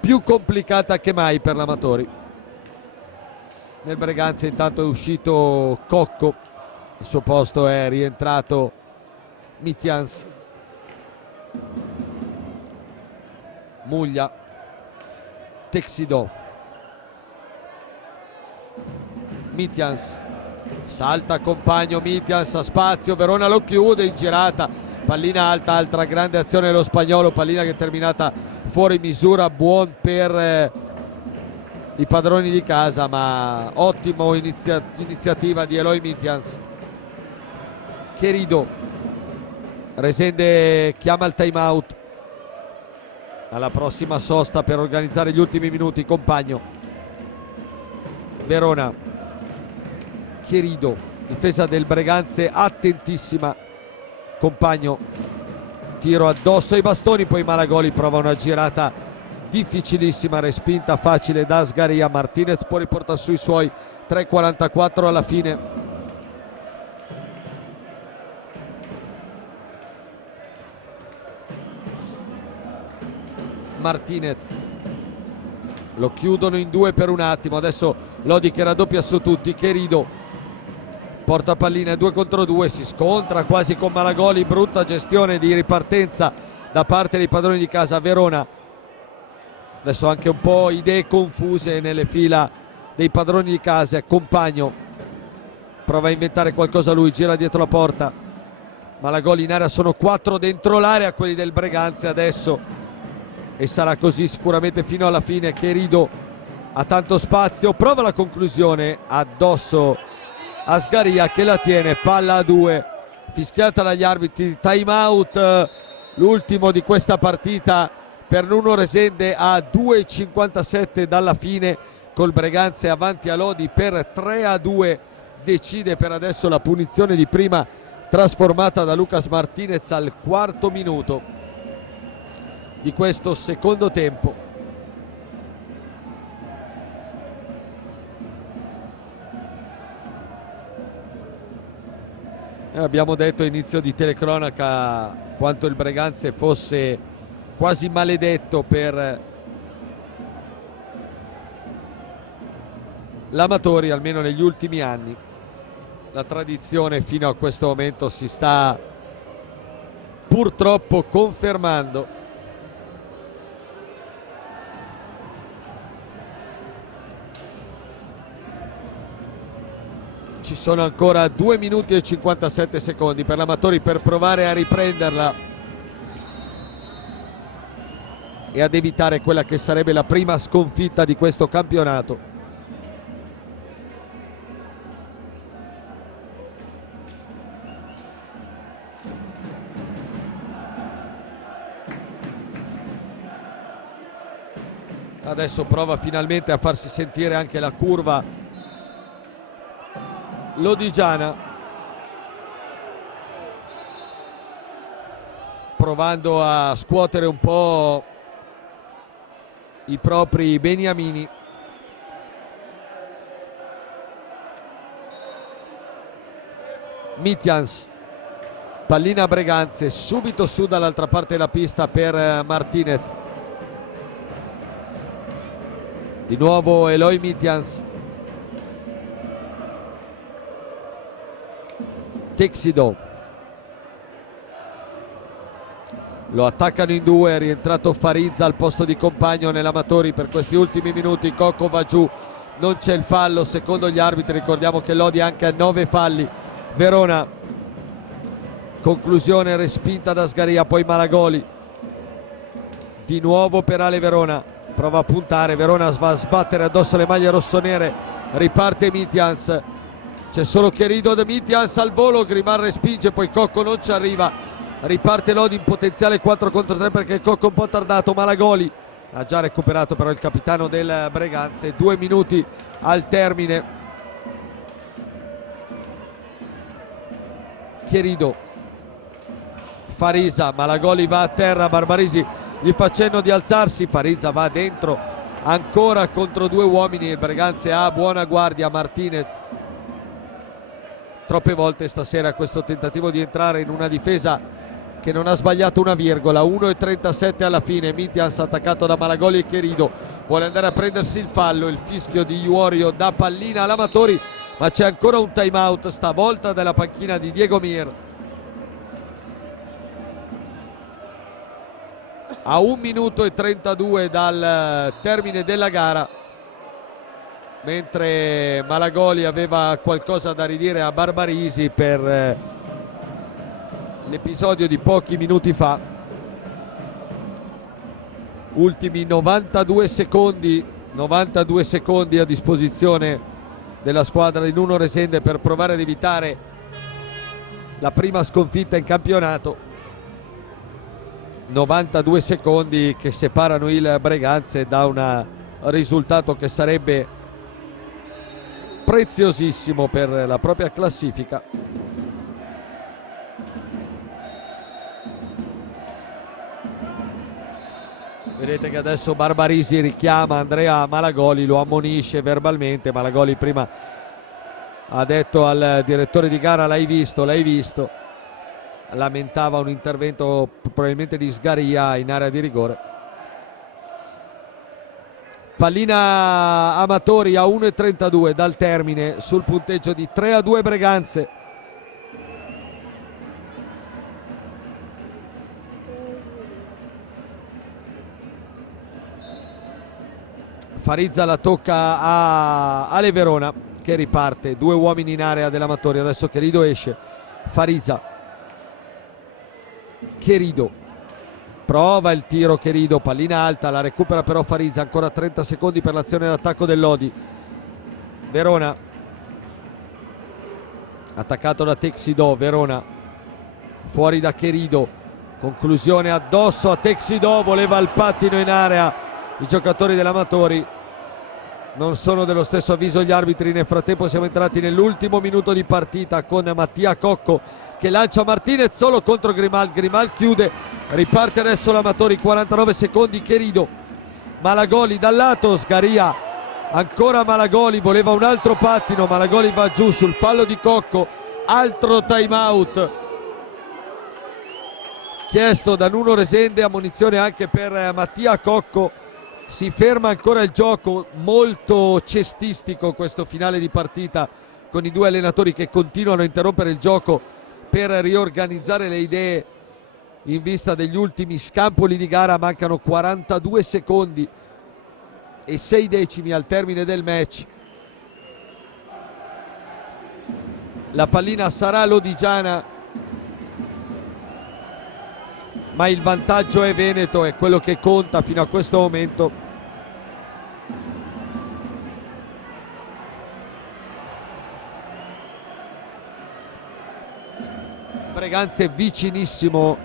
più complicata che mai per l'Amatori. Nel Breganze intanto è uscito Cocco, al suo posto è rientrato Mitjans. Muglia, Texidò, Mitjans, salta compagno Mitjans, a spazio, Verona lo chiude in girata, pallina alta, altra grande azione dello spagnolo, pallina che è terminata fuori misura, buon per i padroni di casa, ma ottimo iniziativa di Eloy Mitjans. Querido, Resende chiama il time out alla prossima sosta per organizzare gli ultimi minuti. Compagno, Verona, Querido, difesa del Breganze attentissima, Compagno, tiro addosso ai bastoni, poi Malagoli prova una girata difficilissima, respinta facile da Asgaria. Martinez può riportare sui suoi. 3:44 alla fine. Martinez, lo chiudono in due per un attimo, adesso Lodi che raddoppia su tutti. Querido porta pallina 2 contro 2, si scontra quasi con Malagoli, brutta gestione di ripartenza da parte dei padroni di casa. Verona adesso anche un po' idee confuse nelle fila dei padroni di casa. Compagno prova a inventare qualcosa lui, gira dietro la porta, Malagoli in area, sono 4 dentro l'area quelli del Breganze adesso, e sarà così sicuramente fino alla fine. Querido ha tanto spazio, prova la conclusione addosso a Sgaria che la tiene, palla a 2, fischiata dagli arbitri, time out, l'ultimo di questa partita per Nuno Resende a 2:57 dalla fine, col Breganze avanti a Lodi per 3-2. Decide per adesso la punizione di prima trasformata da Lucas Martinez al 4° minuto di questo secondo tempo. Abbiamo detto a inizio di telecronaca quanto il Breganze fosse quasi maledetto per l'Amatori, almeno negli ultimi anni. La tradizione fino a questo momento si sta purtroppo confermando. Ci sono ancora 2 minuti e 57 secondi per l'Amatori per provare a riprenderla e ad evitare quella che sarebbe la prima sconfitta di questo campionato. Adesso prova finalmente a farsi sentire anche la curva lodigiana, provando a scuotere un po' i propri beniamini. Mitjans, pallina Breganze, subito su dall'altra parte della pista per Martinez, di nuovo Eloy Mitjans, Texidò, lo attaccano in due, è rientrato Farizza al posto di Compagno nell'Amatori per questi ultimi minuti. Cocco va giù, non c'è il fallo secondo gli arbitri, ricordiamo che Lodi anche a 9 falli. Verona, conclusione respinta da Sgaria, poi Malagoli di nuovo per Ale Verona, prova a puntare, Verona va a sbattere addosso le maglie rossonere, riparte Mitjans, c'è solo Querido de Mitjans al volo, Grimar respinge, poi Cocco non ci arriva, riparte Lodi in potenziale 4 contro 3 perché Cocco un po' tardato. Malagoli ha già recuperato però il capitano del Breganze. 2 minuti al termine. Querido, Farizza, Malagoli va a terra, Barbarisi gli fa cenno di alzarsi, Farizza va dentro ancora contro 2 uomini, il Breganze ha buona guardia. Martinez troppe volte stasera questo tentativo di entrare in una difesa che non ha sbagliato una virgola. 1:37 alla fine, Mitjans attaccato da Malagoli e Querido, vuole andare a prendersi il fallo, il fischio di Iorio da pallina all'Amatori, ma c'è ancora un time out, stavolta dalla panchina di Diego Mir. A 1 minuto e 32 dal termine della gara, mentre Malagoli aveva qualcosa da ridire a Barbarisi per l'episodio di pochi minuti fa. Ultimi 92 secondi a disposizione della squadra di Nuno Resende per provare ad evitare la prima sconfitta in campionato. 92 secondi che separano il Breganze da un risultato che sarebbe preziosissimo per la propria classifica. Vedete che adesso Barbarisi richiama Andrea Malagoli, lo ammonisce verbalmente. Malagoli prima ha detto al direttore di gara: l'hai visto, lamentava un intervento probabilmente di Sgaria in area di rigore. Pallina Amatori a 1:32 dal termine, sul punteggio di 3-2 Breganze. Farizza la tocca a Ale Verona, che riparte, 2 uomini in area dell'Amatori. Adesso Querido esce, Farizza, Querido prova il tiro, Querido, pallina alta, la recupera però Farizza. Ancora 30 secondi per l'azione d'attacco dell'Odi. Verona attaccato da Texidò, Verona fuori da Querido, conclusione addosso a Texidò, voleva il pattino in area. I giocatori dell'Amatori non sono dello stesso avviso gli arbitri. Nel frattempo siamo entrati nell'ultimo minuto di partita con Mattia Cocco che lancia Martinez solo contro Grimal. Grimal chiude, riparte adesso l'Amatori, 49 secondi. Querido, Malagoli dal lato, Sgaria, ancora Malagoli, voleva un altro pattino, Malagoli va giù sul fallo di Cocco. Altro time out chiesto da Nuno Resende, ammonizione anche per Mattia Cocco. Si ferma ancora il gioco, molto cestistico questo finale di partita, con i 2 allenatori che continuano a interrompere il gioco per riorganizzare le idee in vista degli ultimi scampoli di gara. Mancano 42 secondi e 6 decimi al termine del match. La pallina sarà lodigiana, ma il vantaggio è veneto, è quello che conta fino a questo momento. Breganze vicinissimo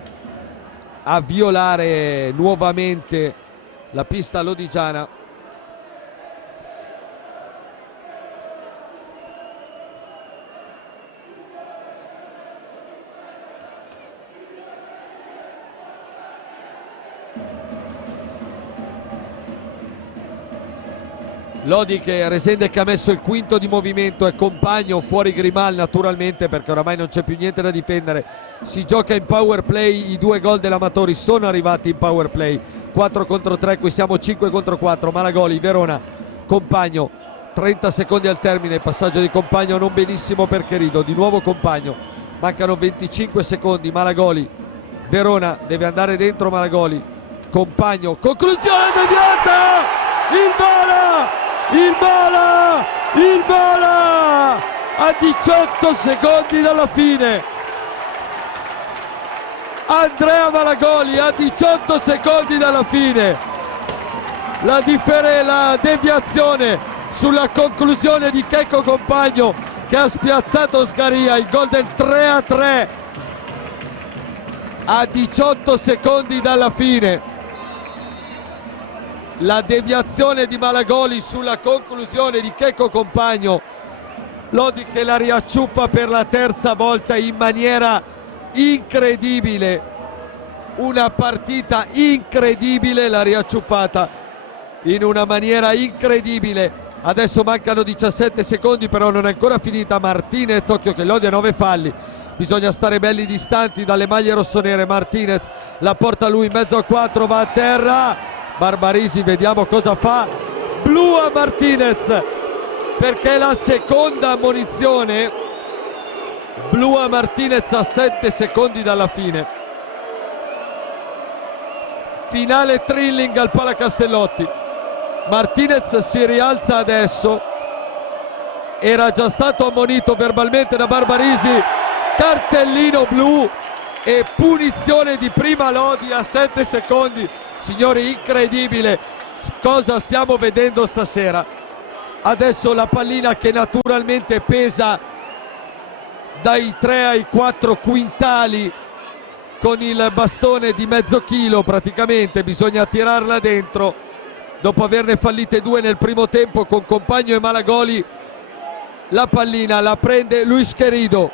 a violare nuovamente la pista lodigiana. Lodi che Resende che ha messo il quinto di movimento, è compagno fuori Grimal naturalmente perché oramai non c'è più niente da difendere. Si gioca in power play, i 2 gol dell'Amatori sono arrivati in power play, 4 contro 3, qui siamo 5 contro 4. Malagoli, Verona, Compagno, 30 secondi al termine, passaggio di Compagno non benissimo per Querido, di nuovo Compagno, mancano 25 secondi. Malagoli, Verona deve andare dentro, Malagoli, Compagno, conclusione deviata, il Bola a 18 secondi dalla fine. Andrea Malagoli a 18 secondi dalla fine, la deviazione sulla conclusione di Checco Compagno che ha spiazzato Sgaria, il gol del 3-3 a 18 secondi dalla fine. La deviazione di Malagoli sulla conclusione di Checco Compagno, Lodi che la riacciuffa per la terza volta in maniera incredibile, una partita incredibile, la riacciuffata in una maniera incredibile. Adesso mancano 17 secondi, però non è ancora finita. Martinez, occhio che Lodi ha 9 falli, bisogna stare belli distanti dalle maglie rossonere. Martinez la porta lui in mezzo a 4, va a terra. Barbarisi, vediamo cosa fa. Blu a Martinez, perché è la seconda ammonizione. Blu a Martinez a 7 secondi dalla fine. Finale thrilling al Palacastellotti. Martinez si rialza adesso, era già stato ammonito verbalmente da Barbarisi. Cartellino blu e punizione di prima Lodi a 7 secondi. Signori, incredibile cosa stiamo vedendo stasera. Adesso la pallina che naturalmente pesa dai 3 ai 4 quintali, con il bastone di mezzo chilo praticamente, bisogna tirarla dentro dopo averne fallite 2 nel primo tempo con Compagno e Malagoli. La pallina la prende Luis Querido.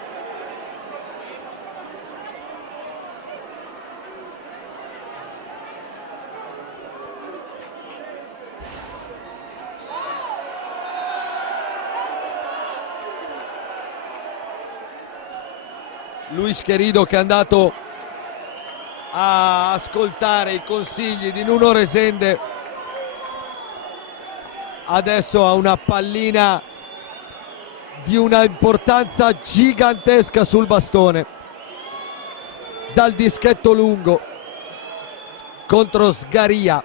Luis Querido che è andato a ascoltare i consigli di Nuno Resende. Adesso ha una pallina di una importanza gigantesca sul bastone, dal dischetto lungo contro Sgaria.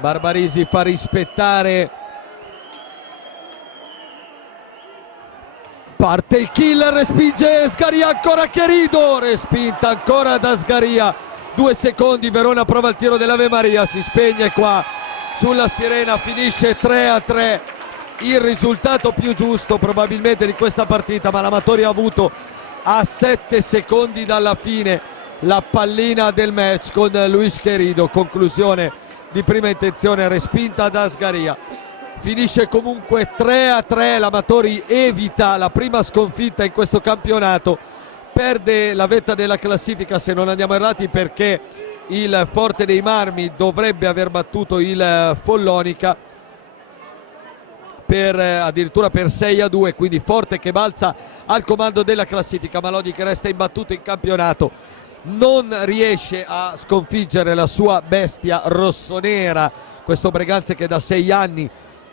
Barbarisi fa rispettare, parte il killer, respinge Sgaria, ancora Querido, respinta ancora da Sgaria. 2 secondi, Verona prova il tiro dell'Ave Maria, si spegne qua sulla sirena, finisce 3-3, il risultato più giusto probabilmente di questa partita, ma l'Amatori ha avuto a 7 secondi dalla fine la pallina del match con Luis Querido. Conclusione di prima intenzione respinta da Sgaria. Finisce comunque 3-3, l'Amatori evita la prima sconfitta in questo campionato, perde la vetta della classifica se non andiamo errati, perché il Forte dei Marmi dovrebbe aver battuto il Follonica addirittura per 6-2, quindi Forte che balza al comando della classifica, ma Lodi che resta imbattuto in campionato, non riesce a sconfiggere la sua bestia rossonera, questo Breganze che da 6 anni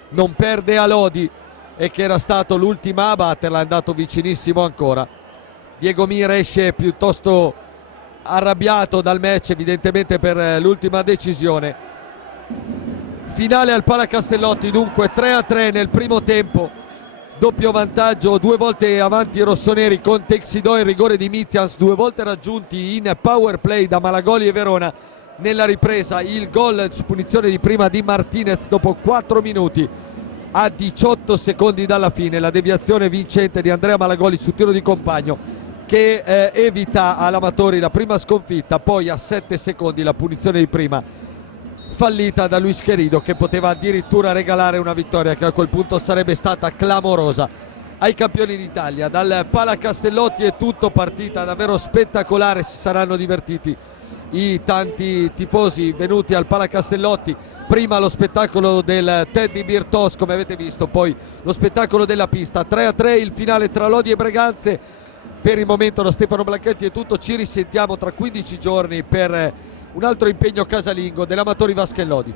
non perde a Lodi e che era stato l'ultima a batterla, è andato vicinissimo ancora. Diego Mir esce piuttosto arrabbiato dal match, evidentemente per l'ultima decisione. Finale al Palacastellotti dunque 3-3 nel primo tempo, doppio vantaggio, 2 volte avanti i rossoneri con Texidò e rigore di Mizians, 2 volte raggiunti in power play da Malagoli e Verona. Nella ripresa il gol su punizione di prima di Martinez dopo 4 minuti a 18 secondi dalla fine, la deviazione vincente di Andrea Malagoli su tiro di Compagno che evita all'Amatori la prima sconfitta. Poi a 7 secondi la punizione di prima fallita da Luis Querido, che poteva addirittura regalare una vittoria che a quel punto sarebbe stata clamorosa ai campioni d'Italia. Dal Palacastellotti è tutto, partita davvero spettacolare, si saranno divertiti i tanti tifosi venuti al Palacastellotti. Prima lo spettacolo del Teddy Birtos, come avete visto, poi lo spettacolo della pista. 3-3 il finale tra Lodi e Breganze. Per il momento da Stefano Blanchetti è tutto, ci risentiamo tra 15 giorni per un altro impegno casalingo dell'Amatori Vasca e Lodi.